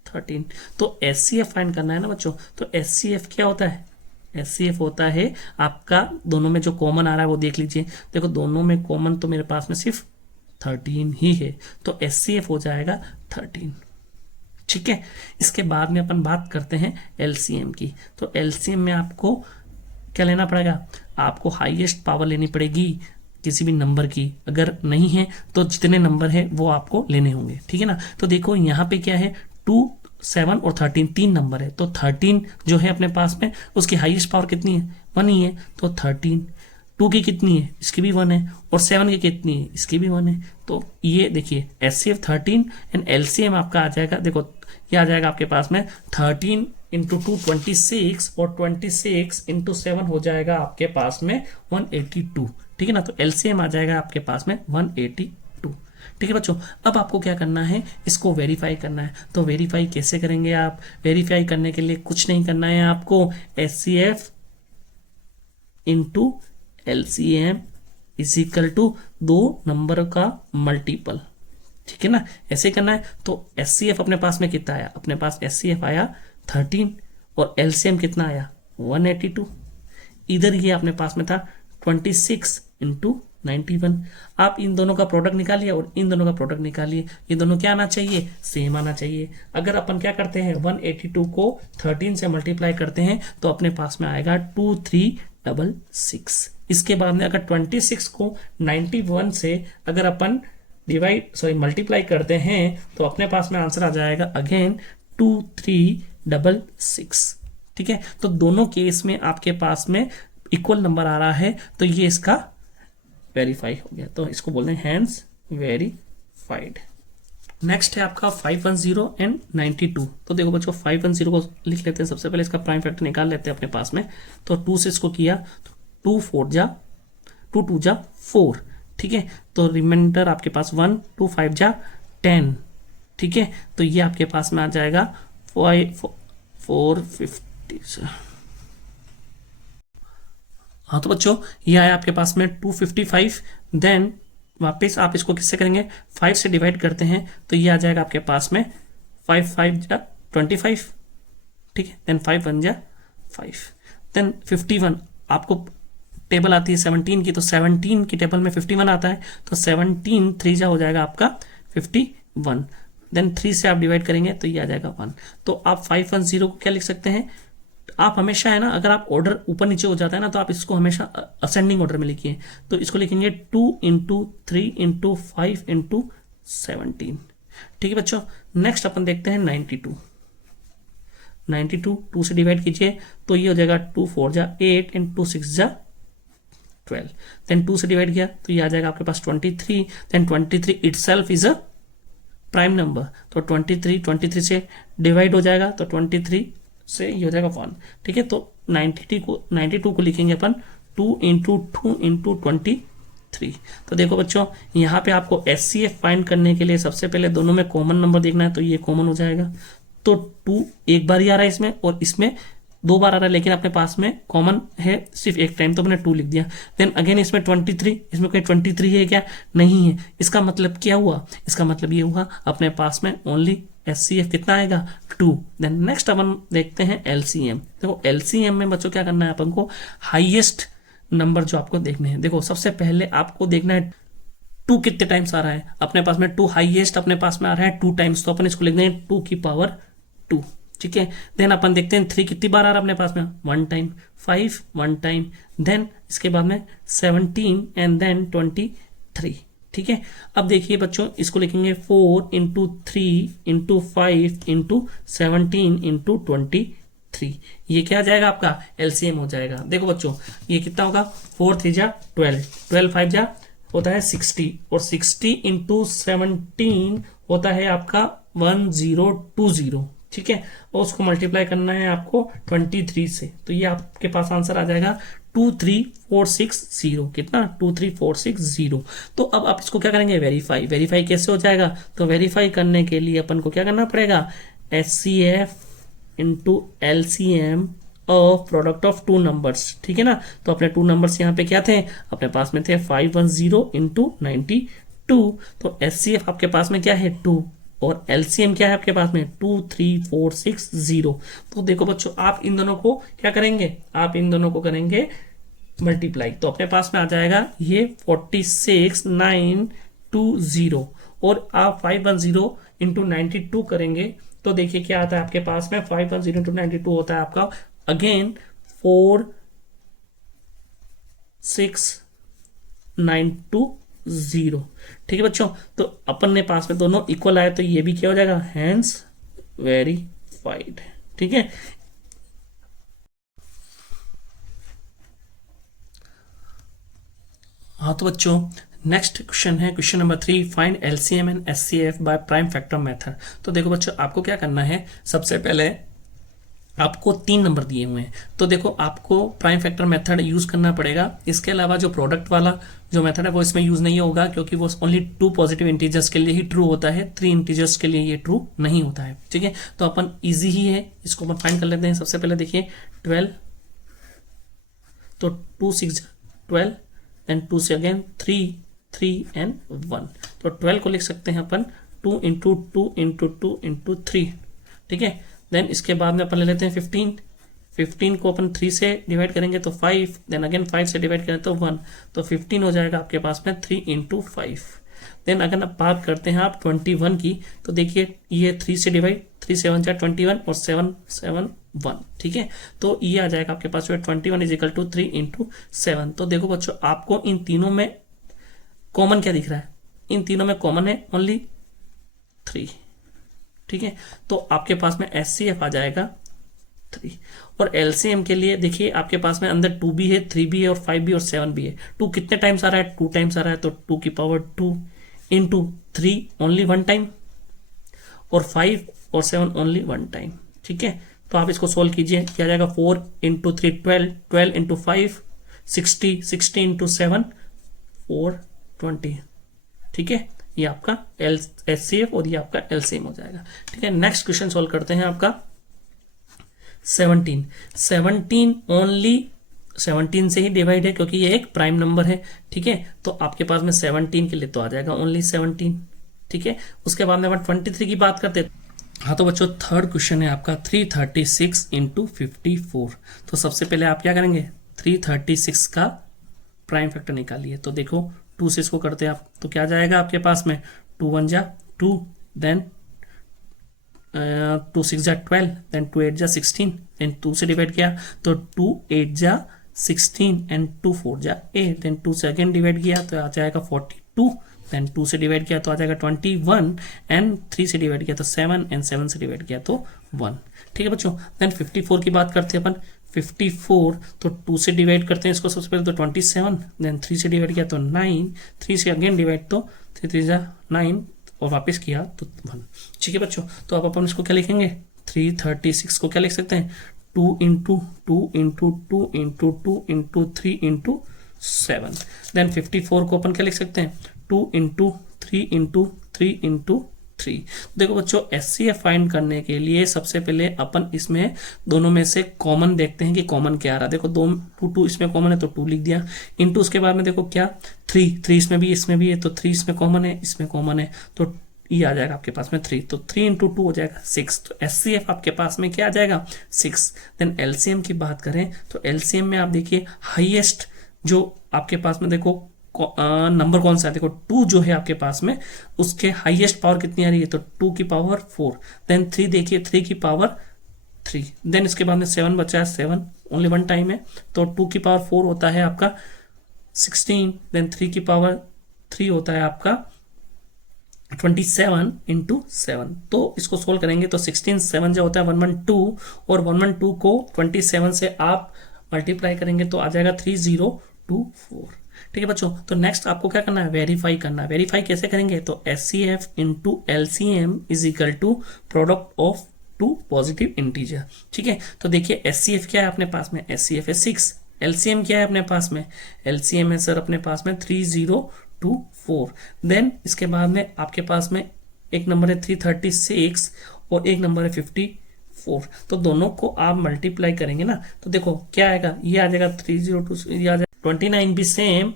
13। तो एचसीएफ फाइंड करना है ना बच्चों। तो एचसीएफ क्या होता है, एचसीएफ होता है आपका, दोनों में जो कॉमन आ रहा है वो देख लीजिए। देखो दोनों में कॉमन तो मेरे पास में सिर्फ 13 ही है, तो एचसीएफ हो जाएगा 13, ठीक है। इसके बाद में अपन बात करते हैं एलसीएम की। तो एलसीएम में आपको क्या लेना पड़ेगा, आपको हाईएस्ट पावर लेनी पड़ेगी किसी भी नंबर की, अगर नहीं है तो जितने नंबर है वो आपको लेने होंगे, ठीक है ना। तो देखो यहाँ पे क्या है, 2 7 और 13 तीन नंबर है, तो 13 जो है अपने पास में उसकी हाईएस्ट पावर कितनी है, 1 ही है, तो 13। 2 की कितनी है, इसकी भी 1 है, और 7 की कितनी है, इसकी भी 1 है। तो ये देखिए एचसीएफ 13 एंड एलसीएम आपका आ जाएगा, देखो ये आ जाएगा आपके पास में 13 इंटू 2 26, और 26 इंटू 7 हो जाएगा आपके पास में 182, ठीक है ना। तो एलसीएम आ जाएगा आपके पास में 182, ठीक है बच्चों। अब आपको क्या करना है, इसको वेरीफाई करना है। तो वेरीफाई कैसे करेंगे आप, वेरीफाई करने के लिए कुछ नहीं करना है आपको, HCF into LCM is equal to दो नंबर का मल्टीपल, ठीक है ना, ऐसे करना है। तो एचसीएफ अपने पास में कितना आया, अपने पास एचसीएफ आया 13 और एलसीएम कितना आया 182। इधर ये अपने पास में था 26 इंटू 91। आप इन दोनों का प्रोडक्ट निकालिए और इन दोनों का प्रोडक्ट निकालिए, ये दोनों क्या आना चाहिए, सेम आना चाहिए। अगर अपन क्या करते हैं 182 को 13 से मल्टीप्लाई करते हैं तो अपने पास में आएगा 2366। इसके बाद में अगर 26 को 91 से अगर अपन मल्टीप्लाई करते हैं तो अपने पास में आंसर आ जाएगा अगेन 2366, ठीक है। तो दोनों केस में आपके पास में इक्वल नंबर आ रहा है, तो ये इसका वेरीफाई हो गया, तो इसको बोलते हैं हैंस वेरीफाइड। नेक्स्ट है आपका 510 एंड 92। तो देखो बच्चों 510 को लिख लेते हैं, सबसे पहले इसका प्राइम फैक्टर निकाल लेते हैं अपने पास में। तो 2 से इसको किया तो 2 4 जा 2 2 जा 4, ठीक है। तो रिमाइंडर आपके पास 1 2 5 जा 10, ठीक है। तो ये आपके पास में आ जाएगा 450। हाँ तो बच्चों ये आया आपके पास में 255। देन वापस आप इसको किससे करेंगे, 5 से डिवाइड करते हैं, तो ये आ जाएगा आपके पास में 5 5 जा 25, ठीक है। देन 5 1 जा 5। देन 51 आपको टेबल आती है 17 की, तो 17 की टेबल में 51 आता है, तो 17 3 जा हो जाएगा आपका 51। देन 3 से आप डिवाइड करेंगे तो ये आ जाएगा 1। तो आप 510 को क्या लिख सकते हैं, आप हमेशा है ना, अगर आप ऑर्डर ऊपर नीचे हो जाता है ना, तो आप इसको हमेशा असेंडिंग ऑर्डर में लिखिए। तो इसको लिखेंगे 2 इंटू 3 इंटू 5 इंटू 17, ठीक है बच्चों। नेक्स्ट अपन देखते हैं 92। 2 से डिवाइड कीजिए तो ये हो जाएगा 2 4 जा 8 एंड 2 6 जा 12। देन 2 से डिवाइड किया तो ये आ जाएगा आपके पास 23। Then 23 itself is a prime number, तो 23 से डिवाइड हो जाएगा, तो 23 से ये हो जाएगा 1, ठीक है। तो 92 को लिखेंगे अपन 2 इंटू 2 इंटू 23। तो देखो बच्चों यहाँ पे आपको एचसीएफ फाइंड करने के लिए सबसे पहले दोनों में कॉमन नंबर देखना है, तो ये कॉमन हो जाएगा। तो 2 एक बार ही आ रहा है इसमें और इसमें 2 बार आ रहा है, लेकिन अपने पास में कॉमन है सिर्फ एक टाइम, तो मैंने 2 लिख दिया। देन अगेन इसमें 23, इसमें कोई 23 है क्या, नहीं है। इसका मतलब क्या हुआ, इसका मतलब ये हुआ अपने पास में ओनली एचसीएफ कितना आएगा 2। देन नेक्स्ट अपन देखते हैं एलसीएम। देखो एलसीएम में बच्चों क्या करना है अपन को, हाईएस्ट नंबर जो आपको देखने हैं, देखो सबसे पहले आपको देखना है टू कितने टाइम्स आ रहा है। अपने पास में टू हाईएस्ट अपने पास में आ रहा है 2 टाइम्स, तो अपन इसको लिख देंगे 2 की पावर 2। ठीक है, देन अपन देखते हैं 3 कितनी बार आ रहा है अपने पास में, 1 टाइम, 5 1 टाइम, देन इसके बाद में 17 एंड देन 23। ठीक है, अब देखिए बच्चों इसको लिखेंगे 4 इंटू 3 इंटू 5 इंटू 17 इंटू 23। ये क्या आ जाएगा आपका एलसीएम हो जाएगा। देखो बच्चों ये कितना होगा, 4 3 जा 12, 12 5 जा होता है 60, और 60 इंटू 17 होता है आपका 1020। ठीक है, और उसको मल्टीप्लाई करना है आपको 23 से, तो ये आपके पास आंसर आ जाएगा 23460। कितना, 23460। तो अब आप इसको क्या करेंगे, वेरीफाई। वेरीफाई कैसे हो जाएगा, तो वेरीफाई करने के लिए अपन को क्या करना पड़ेगा, HCF into LCM of product of two numbers. ठीक है ना, तो अपने टू नंबर्स यहाँ पे क्या थे, अपने पास में थे 510 इंटू 92। तो HCF आपके पास में क्या है 2, और LCM क्या है आपके पास में 23460। तो देखो बच्चों आप इन दोनों को क्या करेंगे, आप इन दोनों को करेंगे मल्टीप्लाई, तो अपने पास में आ जाएगा ये 46920, और आप 510 इंटू 92 करेंगे तो देखिए क्या आता है आपके पास में, 510 इंटू 92 होता है आपका अगेन 46920। ठीक है बच्चों, तो अपन ने पास में दोनों इक्वल आए तो ये भी क्या हो जाएगा, हैंस वेरीफाइड। ठीक है, हाँ तो बच्चों नेक्स्ट क्वेश्चन है question number 3, find LCM and HCF bye prime factor method. तो देखो बच्चों आपको क्या करना है, सबसे पहले आपको 3 नंबर दिए हुए हैं, तो देखो आपको प्राइम फैक्टर मेथड यूज करना पड़ेगा। इसके अलावा जो प्रोडक्ट वाला जो मेथड है वो इसमें यूज नहीं होगा, क्योंकि वो ओनली 2 पॉजिटिव इंटीजर्स के लिए ही ट्रू होता है, 3 इंटीजर्स के लिए ये ट्रू नहीं होता है। ठीक है, तो अपन इजी ही है, इसको अपन फाइंड कर लेते हैं। सबसे पहले देखिए 12, तो 2 6 12, देन 2 से अगेन 3 3 एंड 1, तो 12 को लिख सकते हैं अपन 2 इंटू 2 इंटू 2 इंटू 3। ठीक है, देन इसके बाद में अपन ले लेते हैं 15, 15 को अपन 3 से डिवाइड करेंगे तो 5, देन अगेन 5 से डिवाइड करें तो 1, तो 15 हो जाएगा आपके पास में 3 इंटू 5। देन अगर आप बात करते हैं आप 21 की, तो देखिए ये 3 से डिवाइड, 3 7 जा 21 और 7 7 1। ठीक है, तो ये आ जाएगा आपके पास 21 इज इक्वल टू 3 इंटू 7। तो देखो बच्चों आपको इन तीनों में कॉमन क्या दिख रहा है, इन तीनों में कॉमन है ओनली 3। ठीक है, तो आपके पास में HCF आ जाएगा 3, और LCM के लिए देखिए आपके पास में अंदर 2 भी है, 3 भी है और 5 भी और 7 भी है। 2 कितने टाइम्स आ रहा है, 2 टाइम्स आ रहा है, तो 2 की पावर 2 इंटू 3 ओनली 1 टाइम, और 5 और 7 ओनली 1 टाइम। ठीक है, तो आप इसको सोल्व कीजिए, क्या जाएगा 4 इंटू 3 12, 12 इंटू 5 60, 60 इंटू 7 420। ठीक है, ये आपका HCF और ये आपका LCM हो जाएगा। ठीक है, नेक्स्ट क्वेश्चन सॉल्व करते हैं आपका 17, 17 ओनली 17 से ही डिवाइड है क्योंकि ये एक प्राइम नंबर है। ठीक है, तो आपके पास में 17 के लिए तो आ जाएगा ओनली 17। ठीक है, उसके बाद में 123 की बात करते हैं। हाँ तो बच्चों थर्ड क्वेश्चन है आपका 336 इंटू 54। तो सबसे पहले आप क्या करेंगे, 336 का प्राइम फैक्टर निकालिए। तो देखो 2 से इसको करते हैं आप, तो क्या जाएगा आपके पास में 2 1 जा 2, देन 2 6 जा 12, देन 2 8 जा 16, देन 2 से डिवाइड किया तो 2 8 जा 16 एंड 2 4 जा 8, देन 2 से अगेन डिवाइड किया तो आ जाएगा 42, देन 2 से डिवाइड किया तो आ जाएगा 21 एंड 3 से डिवाइड किया तो 7 एंड 7 से डिवाइड किया तो 1। ठीक है बच्चों, देन 54 की बात करते हैं अपन। 54 तो 2 से डिवाइड करते हैं इसको सबसे पहले तो 27, देन 3 से डिवाइड किया तो 9, 3 से अगेन डिवाइड तो 3 3 जा 9 और वापस किया तो 1। ठीक है बच्चों, तो अब अपन इसको क्या लिखेंगे, 336 को क्या लिख सकते हैं 2 into 2 into 2 into 2 into 3 into 7। Then 54 को अपन क्या लिख सकते हैं 2 इंटू 3 इंटू 3 इंटू 3। देखो बच्चों HCF फाइंड करने के लिए सबसे पहले अपन इसमें दोनों में से कॉमन देखते हैं कि कॉमन क्या आ रहा है। देखो 2 2 इसमें कॉमन है तो 2 लिख दिया, इंटू उसके बाद में देखो क्या 3 3 इसमें भी है तो 3 इसमें कॉमन है, इसमें कॉमन है तो ये आ जाएगा आपके पास में 3, तो 3 इंटू 2 हो जाएगा 6। तो HCF आपके पास में क्या आ जाएगा 6। देन LCM की बात करें तो LCM में आप देखिए हाईएस्ट जो आपके पास में देखो नंबर कौन सा है, देखो 2 जो है आपके पास में, उसके हाईएस्ट पावर कितनी आ रही है, तो 2 की पावर 4, देन 3 देखिए 3 की पावर 3, देन इसके बाद में 7 बचा है, 7 ओनली वन टाइम है, तो 2 की पावर 4 होता है आपका 16, देन 3 की पावर 3 होता है आपका 27 इंटू 7। तो इसको सोल्व करेंगे तो 16 7 जो होता है 112, और 112 को 27 से आप मल्टीप्लाई करेंगे तो आ जाएगा 3024। ठीक है बच्चों, तो नेक्स्ट आपको क्या करना है, वेरीफाई करना है। वेरीफाई कैसे करेंगे, तो SCF into LCM is equal to product of two positive integer. ठीक है, तो देखिए SCF क्या है अपने पास में, SCF है 6, LCM क्या है अपने पास में, LCM है सर अपने पास में 3024। देन इसके बाद में आपके पास में एक नंबर है 336 और एक नंबर है 54, तो दोनों को आप मल्टीप्लाई करेंगे ना, तो देखो क्या आएगा, ये आ जाएगा 302, ये आ जाएगा 29 भी सेम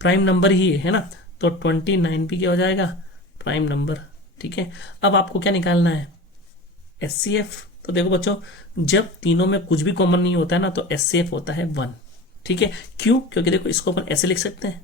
प्राइम नंबर ही है ना, तो 29 भी क्या हो जाएगा, प्राइम नंबर। ठीक है, अब आपको क्या निकालना है, SCF। तो देखो बच्चों, जब तीनों में कुछ भी कॉमन नहीं होता है ना, तो SCF होता है 1। ठीक है, क्यों, क्योंकि देखो इसको अपन ऐसे लिख सकते हैं,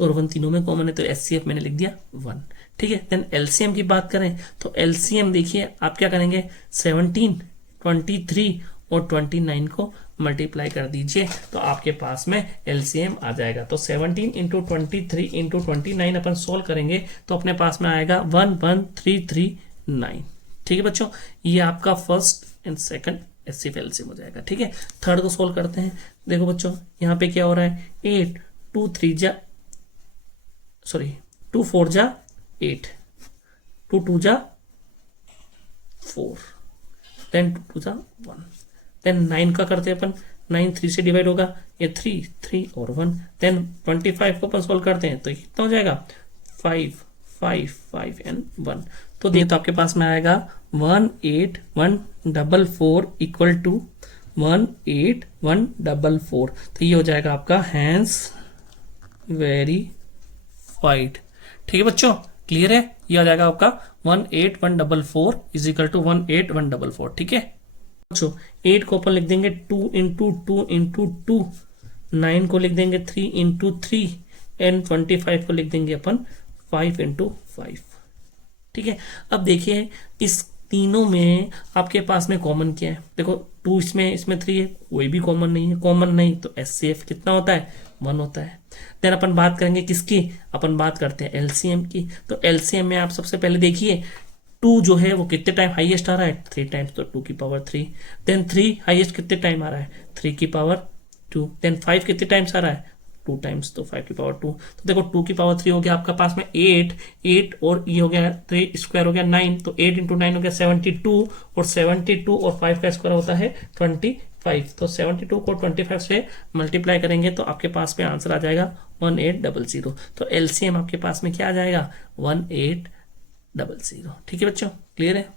और 1 तीनों में कॉमन है, तो SCF मैंने लिख दिया 1। ठीक है, देन LCM की बात करें तो LCM देखिए आप क्या करेंगे, 17, 23 और 29 को मल्टीप्लाई कर दीजिए, तो आपके पास में LCM आ जाएगा। तो 17 इंटू 23 इंटू 29 अपन सोल्व करेंगे तो अपने पास में आएगा 11339। ठीक है बच्चों, ये आपका first and second SCF LCM हो जाएगा। ठीक है, थर्ड को सोल्व करते हैं। देखो बच्चों यहाँ पे क्या हो रहा है, 8 2 4 जा 8, 2 2 जा 4, देन 2 2 जा 1, देन 9 का करते हैं अपन, 9 3 से डिवाइड होगा, ये 3 3 और 1, देन 25 को अपन सोल्व करते हैं तो ये कितना हो जाएगा, 5 5 5 एंड 1। तो ये तो आपके पास में आएगा 18144 इक्वल टू 18144। तो ये हो जाएगा आपका हैंस वेरीफाइड। ठीक है बच्चों, क्लियर है, ये आ जाएगा आपका 18144 इज इक्वल टू 18144। ठीक है बच्चों, 8 को अपन लिख देंगे 2 इंटू 2 इंटू 2, 9 को लिख देंगे 3 इंटू 3 एंड 25 को लिख देंगे अपन 5 इंटू 5। ठीक है, अब देखिए इस तीनों में आपके पास में कॉमन क्या है, देखो 2 इसमें 3 है, कोई भी कॉमन नहीं है, कॉमन नहीं तो SCF कितना होता है, 1 होता है। देन अपन बात करेंगे किसकी, अपन बात करते हैं LCM की। तो LCM में आप सबसे पहले देखिए 2 जो है वो कितने टाइम हाईएस्ट आ रहा है, 3 टाइम्स, तो 2 की पावर 3। देन 3 हाईएस्ट कितने टाइम आ रहा है, 3 की पावर 2। देन 5 कितने टाइम्स आ रहा है, 2 टाइम्स, तो 5 की पावर 2। तो देखो 2 की पावर 3 हो गया आपका पास में 8 और ये हो गया 3 स्क्वायर हो गया 9, तो 8 इंटू 9 हो गया 72, और 72 और 5 का स्क्वायर होता है 25। तो 72 को 25 से मल्टीप्लाई करेंगे तो आपके पास में आंसर आ जाएगा 1800। तो LCM आपके पास में क्या आ जाएगा, 1800। ठीक है बच्चों, क्लियर है।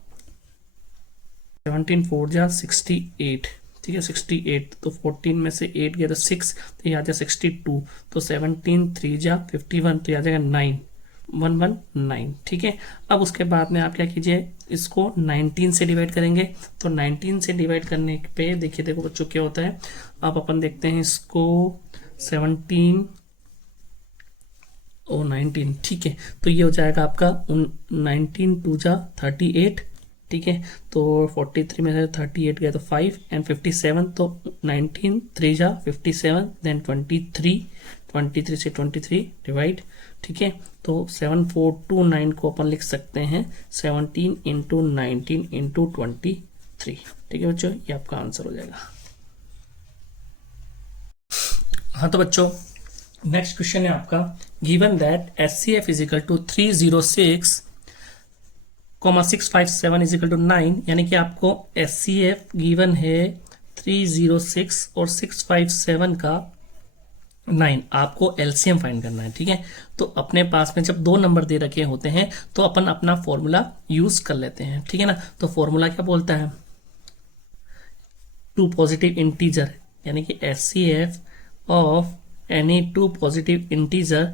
17 4 जा 68, ठीक है 68, तो 14 में से 8 गया तो 6, तो ये आ जाएगा 62, तो 17 3 जा 51, तो ये आ जाएगा 9119। ठीक है, अब उसके बाद में आप क्या कीजिए, इसको 19 से डिवाइड करेंगे, तो 19 से डिवाइड करने पे देखिए, देखो बच्चों क्या होता है, अब अपन देखते हैं इसको 17 और 19। ठीक है, तो ये हो जाएगा आपका 19 2 जा 38। ठीक है, तो 43 में से 38 गया तो 5 एंड 57, तो 19 3 जा 57, देन 23 से 23 डिवाइड। ठीक है, तो 7429 को अपन लिख सकते हैं 17 इंटू 19 इंटू 23। ठीक है बच्चों, ये आपका आंसर हो जाएगा। हाँ तो बच्चों, नेक्स्ट क्वेश्चन है आपका, given that SCF is equal to 306,657 is equal to 9, यानी कि आपको SCF गिवन है 306 और 657 का 9, आपको LCM फाइंड करना है। ठीक है, तो अपने पास में जब 2 नंबर दे रखे होते हैं तो अपन अपना फॉर्मूला यूज कर लेते हैं। ठीक है ना, तो फॉर्मूला क्या बोलता है, 2 पॉजिटिव इंटीजर, यानी कि SCF of any 2 positive integer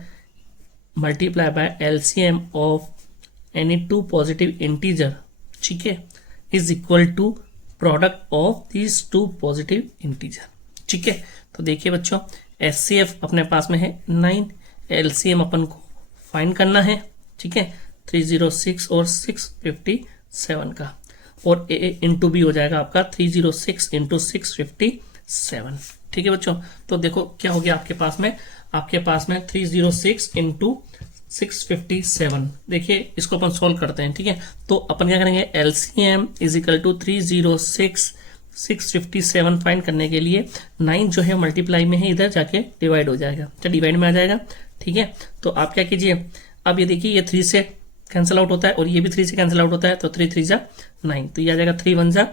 multiply by LCM of any 2 positive integer, ठीक है, is equal to product of these 2 positive integer. ठीक है, तो देखिए बच्चों, एचसीएफ अपने पास में है 9, एलसीएम अपन को फाइंड करना है, ठीक है, 306 और 657 का, और ए इंटू बी हो जाएगा आपका 306 इंटू 657, ठीक है बच्चों। तो देखो क्या हो गया आपके पास में 306 इंटू 657। देखिए इसको अपन सोल्व करते हैं, ठीक है। तो अपन क्या करेंगे, LCM is equal to 306 657 find करने के लिए 9 जो है मल्टीप्लाई में है, इधर जाके डिवाइड हो जाएगा, तो डिवाइड में आ जाएगा, ठीक है। तो आप क्या कीजिए, अब ये देखिए ये 3 से कैंसिल आउट होता है और ये भी 3 से कैंसिल आउट होता है, तो 3 3 जा 9, तो ये आ जाएगा 3 1 जा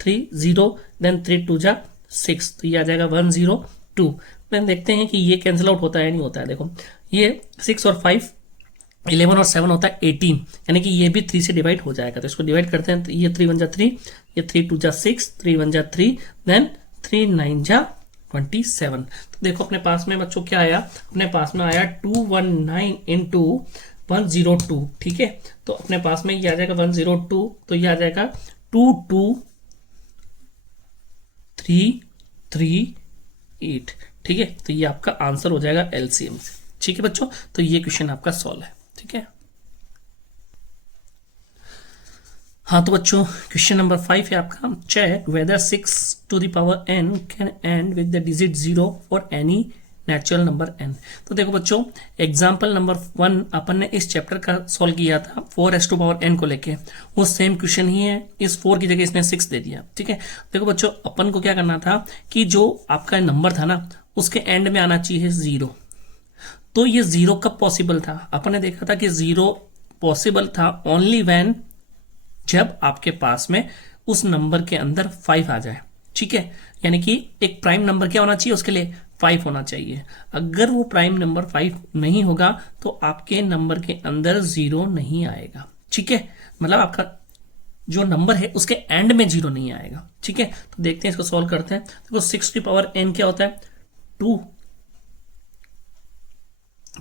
3 0, देन 3 2 जा 6, तो ये आ जाएगा 102। देन देखते हैं कि ये कैंसिल आउट होता है नहीं होता है। देखो ये 6 और 5 11 और 7 होता है 18, यानी कि ये भी 3 से डिवाइड हो जाएगा, तो इसको डिवाइड करते हैं। तो ये 3 1 जा 3, ये 3 2 जा 6, 3 1 जा 3, देन 3 9 जा 27। तो देखो अपने पास में बच्चों क्या आया, अपने पास में आया 219 इंटू 102, ठीक है। तो अपने पास में ये आ जाएगा 102, तो ये आ जाएगा 22338, ठीक है। तो ये आपका आंसर हो जाएगा एलसीएम से, ठीक है बच्चों। तो ये क्वेश्चन आपका सॉल्व है, ठीक है। हाँ तो बच्चों क्वेश्चन नंबर 5 है आपका, check whether 6 to the power n can end with the digit 0 for any natural number n। तो देखो बच्चों, एग्जाम्पल नंबर 1 अपन ने इस चैप्टर का सॉल्व किया था 4s टू पावर n को लेके, वो सेम क्वेश्चन ही है, इस 4 की जगह इसने 6 दे दिया, ठीक है। देखो बच्चों, अपन को क्या करना था कि जो आपका नंबर था ना, उसके एंड में आना चाहिए 0। तो ये 0 कब पॉसिबल था, अपन ने देखा था कि 0 पॉसिबल था ओनली व्हेन, जब आपके पास में उस नंबर के अंदर 5 आ जाए, ठीक है। यानी कि एक प्राइम नंबर क्या होना चाहिए, उसके लिए 5 होना चाहिए। अगर वो प्राइम नंबर 5 नहीं होगा तो आपके नंबर के अंदर 0 नहीं आएगा, ठीक है। मतलब आपका जो नंबर है उसके एंड में 0 नहीं आएगा, ठीक है। तो देखते हैं इसको सॉल्व करते हैं। देखो 6 की पावर n क्या होता है, 2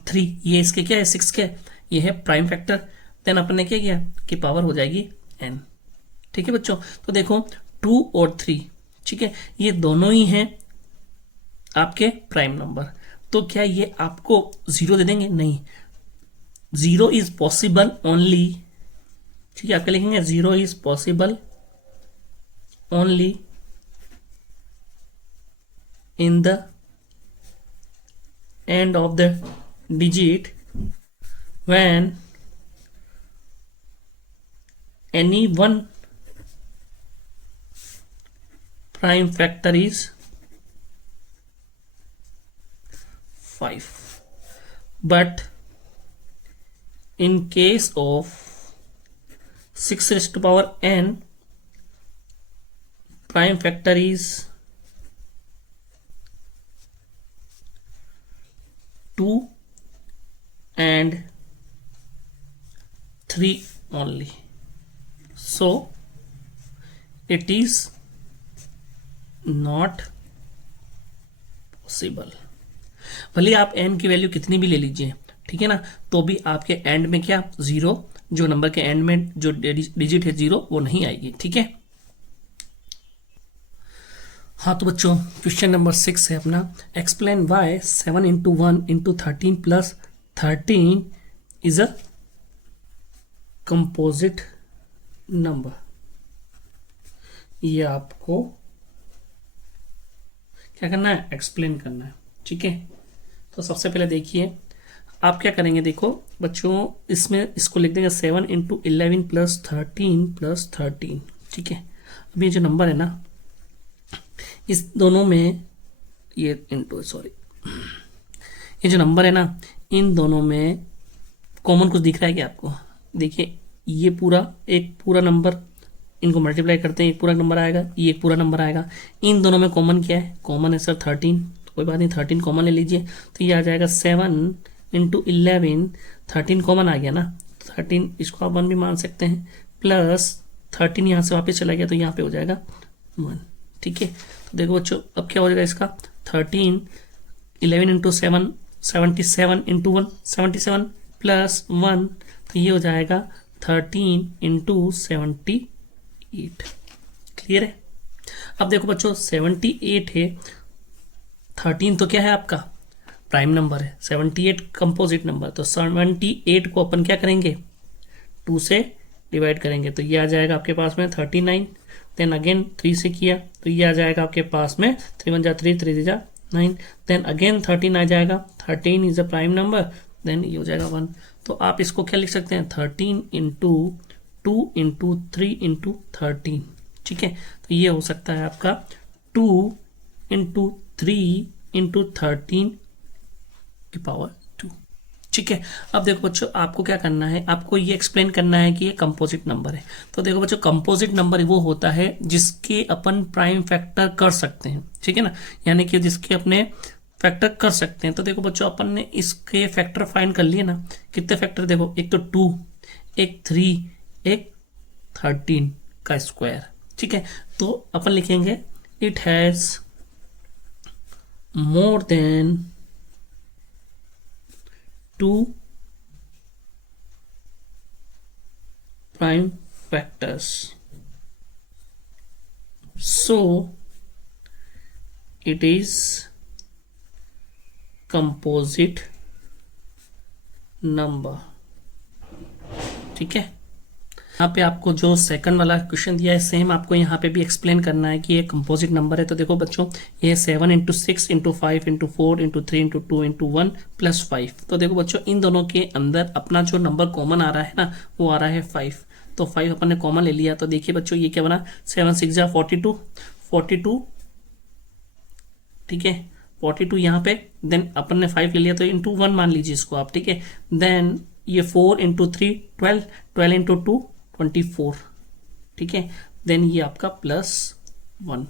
3, ये इसके क्या है 6 के, ये है प्राइम फैक्टर। देन अपन ने क्या किया कि पावर हो जाएगी n, ठीक है बच्चों। तो देखो 2 और 3, ठीक है, ये दोनों ही हैं आपके प्राइम नंबर, तो क्या ये आपको 0 दे देंगे, नहीं। 0 इज पॉसिबल ओनली, ठीक है, आपके लिखेंगे 0 is possible only in the end of the digit when any one prime factor is 5, but in case of 6 raised to power n, prime factor is 2 and 3 only, so it is not possible। भले आप n की वैल्यू कितनी भी ले लीजिए, ठीक है ना, तो भी आपके एंड में क्या 0, जो नंबर के एंड में जो डिजिट है 0 वो नहीं आएगी, ठीक है। हाँ तो बच्चों क्वेश्चन नंबर 6 है अपना, explain why 7 into 1 into 13 plus 13 is a composite number. ये आपको क्या करना है, एक्सप्लेन करना है, ठीक है। तो सबसे पहले देखिए आप क्या करेंगे, देखो बच्चों इसमें इसको लिख देंगे 7 इंटू 11 प्लस 13 प्लस 13, ठीक है। अब ये जो नंबर है ना, इस दोनों में ये इंटू ये जो नंबर है ना, इन दोनों में कॉमन कुछ दिख रहा है क्या आपको, देखिए ये पूरा एक पूरा नंबर, इनको मल्टीप्लाई करते हैं एक पूरा नंबर आएगा, ये एक पूरा नंबर आएगा। इन दोनों में कॉमन क्या है, कॉमन है सर 13, तो कोई बात नहीं 13 कॉमन ले लीजिए, तो ये आ जाएगा 7 इंटू 11, 13 कॉमन आ गया ना, 13 इसको आप 1 भी मान सकते हैं, प्लस 13 यहाँ से वापस चला गया तो यहाँ पे हो जाएगा 1, ठीक है। तो देखो बच्चों अब क्या हो जाएगा इसका, 13 11 इंटू 7 77 इंटू 1 77 प्लस 1, तो ये हो जाएगा 13 इंटू 78, क्लियर है। अब देखो बच्चों 78 है, 13 तो क्या है आपका प्राइम नंबर है, 78 कंपोजिट नंबर, तो 78 को अपन क्या करेंगे 2 से डिवाइड करेंगे, तो ये आ जाएगा आपके पास में 39। देन अगेन 3 से किया तो ये आ जाएगा आपके पास में 3 1 जा 3 3 जा 9। देन अगेन 13 आ जाएगा, 13 is a prime number, then ये हो जाएगा 1। तो आप इसको क्या लिख सकते हैं 13 इंटू 2 इंटू 3 इंटू 13, ठीक है। तो ये हो सकता है आपका 2 इंटू 3 इंटू 13 की पावर 2, ठीक है। अब देखो बच्चों आपको क्या करना है, आपको ये एक्सप्लेन करना है कि ये कंपोजिट नंबर है। तो देखो बच्चों कंपोजिट नंबर वो होता है जिसके अपन प्राइम फैक्टर कर सकते हैं, ठीक है ना, यानी कि जिसके अपने फैक्टर कर सकते हैं। तो देखो बच्चों अपन ने इसके फैक्टर फाइंड कर लिए ना, कितने फैक्टर देखो, एक तो 2, एक 3, एक 13 का स्क्वायर, ठीक है। तो अपन लिखेंगे it has more than 2 prime factors, so it is composite number, ठीक है। यहाँ पे आपको जो सेकंड वाला क्वेश्चन दिया है सेम आपको यहाँ पे भी एक्सप्लेन करना है कि ये कंपोजिट नंबर है। तो देखो बच्चों ये 7 into 6 into 5 into 4 into 3 into 2 into 1 plus 5। तो देखो बच्चों इन दोनों के अंदर अपना जो नंबर कॉमन आ रहा है ना वो आ रहा है 5, तो 5 अपन ने कॉमन ले लिया। तो देखिए बच्चों ये क्या बना 7 6 जा 42, ठीक है 42 यहाँ पे, देन अपन ने 5 ले लिया तो इंटू 1 मान लीजिए इसको आप, ठीक है। देन ये 4 इंटू 3 12, 12 इंटू 2 24, ठीक है। देन ये आपका प्लस 1,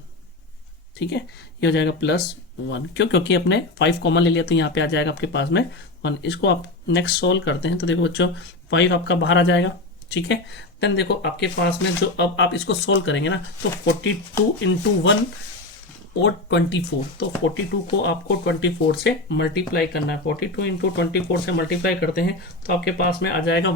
ठीक है, ये हो जाएगा प्लस 1, क्यों, क्योंकि अपने 5 कॉमन ले लिया तो यहाँ पे आ जाएगा आपके पास में 1। इसको आप नेक्स्ट सोल्व करते हैं तो देखो बच्चों 5 आपका बाहर आ जाएगा, ठीक है। देन देखो आपके पास में जो अब आप इसको सोल्व करेंगे ना तो 42 इंटू 1 और 24, तो 42 को आपको 24 से मल्टीप्लाई करना है। 42 इंटू 24 से मल्टीप्लाई करते हैं तो आपके पास में आ जाएगा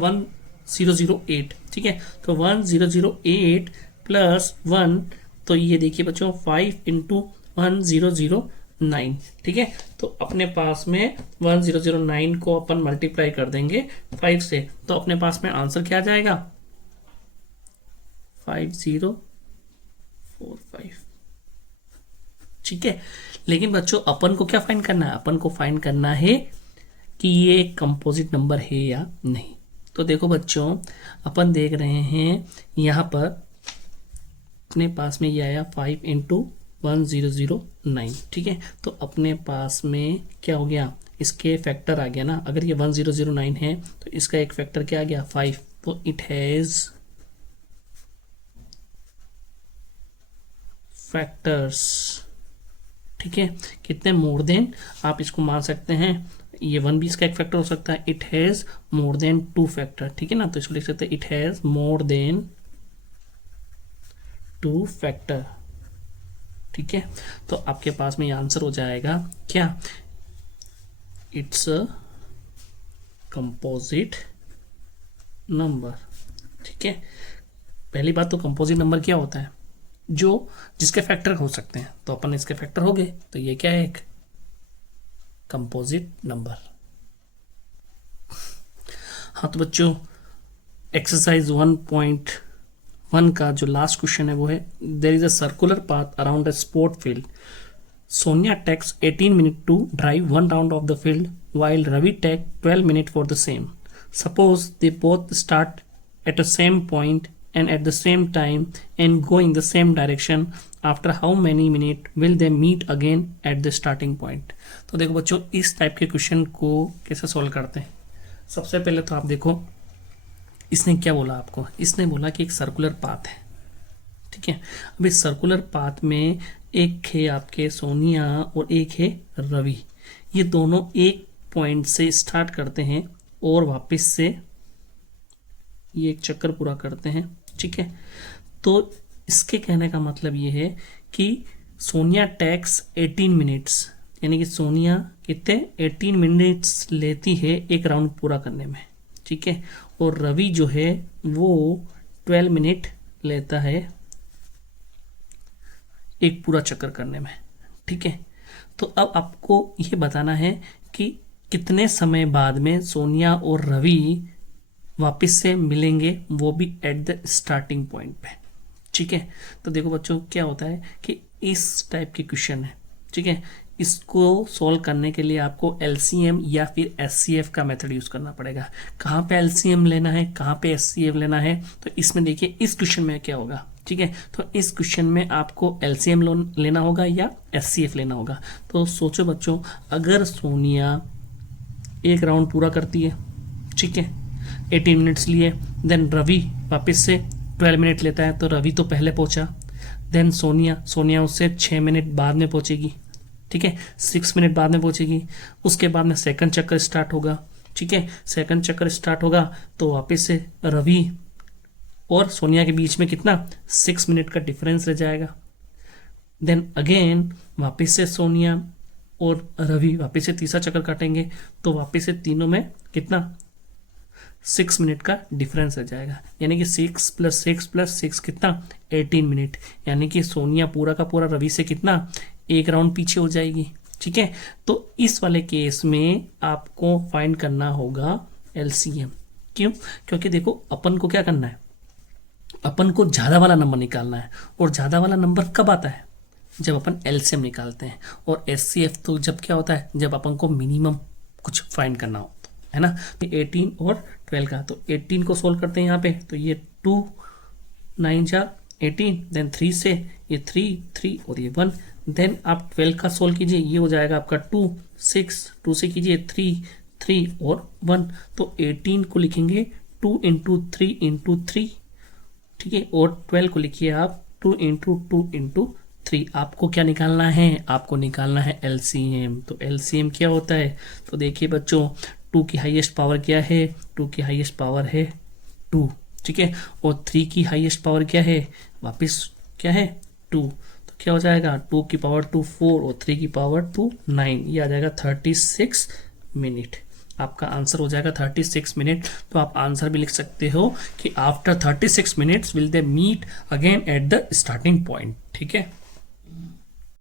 1008, ठीक है। तो 1008 प्लस 1, तो ये देखिए बच्चों 5 इंटू 1009, ठीक है। तो अपने पास में 1009 को अपन मल्टीप्लाई कर देंगे 5 से, तो अपने पास में आंसर क्या आ जाएगा 5045, ठीक है। लेकिन बच्चों अपन को क्या फाइंड करना है, अपन को फाइंड करना है कि ये कंपोजिट नंबर है या नहीं। तो देखो बच्चों अपन देख रहे हैं यहाँ पर अपने पास में ये आया 5 इंटू 1009, ठीक है। तो अपने पास में क्या हो गया, इसके फैक्टर आ गया ना, अगर ये 1009 है तो इसका एक फैक्टर क्या आ गया 5, तो इट हैज फैक्टर्स, ठीक है। कितने मोर देन, आप इसको मान सकते हैं ये 1 भी इसका एक फैक्टर हो सकता है। It has more than 2 factor, ठीक है ना, तो इसको लिख सकते हैं it has more than 2 factor, ठीक है। तो आपके पास में ये आंसर हो जाएगा क्या, इट्स अ कंपोजिट नंबर, ठीक है। पहली बात तो कंपोजिट नंबर क्या होता है, जो जिसके फैक्टर हो सकते हैं, तो अपन इसके फैक्टर हो गए, तो ये क्या है एक कंपोजिट नंबर। हाँ तो बच्चों एक्सरसाइज 1.1 का जो लास्ट क्वेश्चन है वो है there is a circular path around a sport field, Sonia takes 18 minute to drive 1 round of the field while Ravi take 12 minutes for the same. Suppose they both start at the same point and at the same time and go in the same direction. After how many minutes will they meet again at the starting point? तो देखो बच्चों इस टाइप के क्वेश्चन को कैसे सॉल्व करते हैं। सबसे पहले तो आप देखो इसने क्या बोला आपको, इसने बोला कि एक सर्कुलर पाथ है, ठीक है। अब इस सर्कुलर पाथ में एक है आपके सोनिया और एक है रवि, ये दोनों एक पॉइंट से स्टार्ट करते हैं और वापस से ये एक चक्कर पूरा करते हैं, ठीक है। तो इसके कहने का मतलब ये है कि सोनिया टेक्स 18 मिनट्स, यानी कि सोनिया कितने 18 मिनट्स लेती है एक राउंड पूरा करने में, ठीक है। और रवि जो है वो 12 मिनट लेता है एक पूरा चक्कर करने में, ठीक है। तो अब आपको ये बताना है कि कितने समय बाद में सोनिया और रवि वापस से मिलेंगे, वो भी एट द स्टार्टिंग पॉइंट पे। ठीक है, तो देखो बच्चों क्या होता है कि इस टाइप के क्वेश्चन है, ठीक है, इसको सॉल्व करने के लिए आपको एलसीएम या फिर एचसीएफ का मेथड यूज करना पड़ेगा। कहाँ पे एलसीएम लेना है, कहाँ पे एचसीएफ लेना है, तो इसमें देखिए इस क्वेश्चन में क्या होगा। ठीक है, तो इस क्वेश्चन में आपको एलसीएम लेना होगा या एचसीएफ लेना होगा। तो सोचो बच्चों, अगर सोनिया एक राउंड पूरा करती है, ठीक है, 18 मिनट्स लिए, देन रवि वापस से 12 मिनट लेता है, तो रवि तो पहले पहुंचा, देन सोनिया उससे 6 मिनट बाद में पहुंचेगी, ठीक है, 6 मिनट बाद में पहुंचेगी। उसके बाद में सेकंड चक्कर स्टार्ट होगा, ठीक है, सेकंड चक्कर स्टार्ट होगा तो वापस से रवि और सोनिया के बीच में कितना 6 मिनट का डिफरेंस रह जाएगा। देन अगेन वापस से सोनिया और रवि वापस से तीसरा चक्कर काटेंगे, तो वापस से तीनों में कितना 6 मिनट का डिफरेंस रह जाएगा, यानी कि 6 + 6 + 6 कितना 18 मिनट, यानी कि सोनिया पूरा का पूरा रवि से कितना एक राउंड पीछे हो जाएगी। ठीक है, तो इस वाले केस में आपको फाइंड करना होगा एलसीएम। क्यों? क्योंकि देखो अपन को क्या करना है, अपन को ज्यादा वाला नंबर निकालना है, और ज्यादा वाला नंबर कब आता है, जब अपन एलसीएम निकालते हैं। और एचसीएफ तो जब क्या होता है, जब अपन को मिनिमम कुछ फाइंड करना हो, है ना। 18 और 12 का, तो 18 को सोल्व करते हैं यहाँ पे, तो ये 2 9 जा 18, देन 3 से ये 3 और ये 1, देन आप 12 का सोल्व कीजिए, ये हो जाएगा आपका 2 6, 2 से कीजिए 3 और 1, तो 18 को लिखेंगे 2 × 3 × 3, ठीक है, और 12 को लिखिए आप 2 × 2 × 3। आपको क्या निकालना है, आपको निकालना है एलसीएम। तो एलसीएम क्या होता है, तो देखिए बच्चों 2 की हाईएस्ट पावर क्या है, 2 की हाईएस्ट पावर है 2, ठीक है, और 3 की हाईएस्ट पावर क्या है, वापस क्या है 2, तो क्या हो जाएगा 2 की पावर 2 4 और 3 की पावर 2 9, ये आ जाएगा 36 मिनट। आपका आंसर हो जाएगा 36 मिनट। तो आप आंसर भी लिख सकते हो कि after 36 minutes will they meet again at the starting point. ठीक है।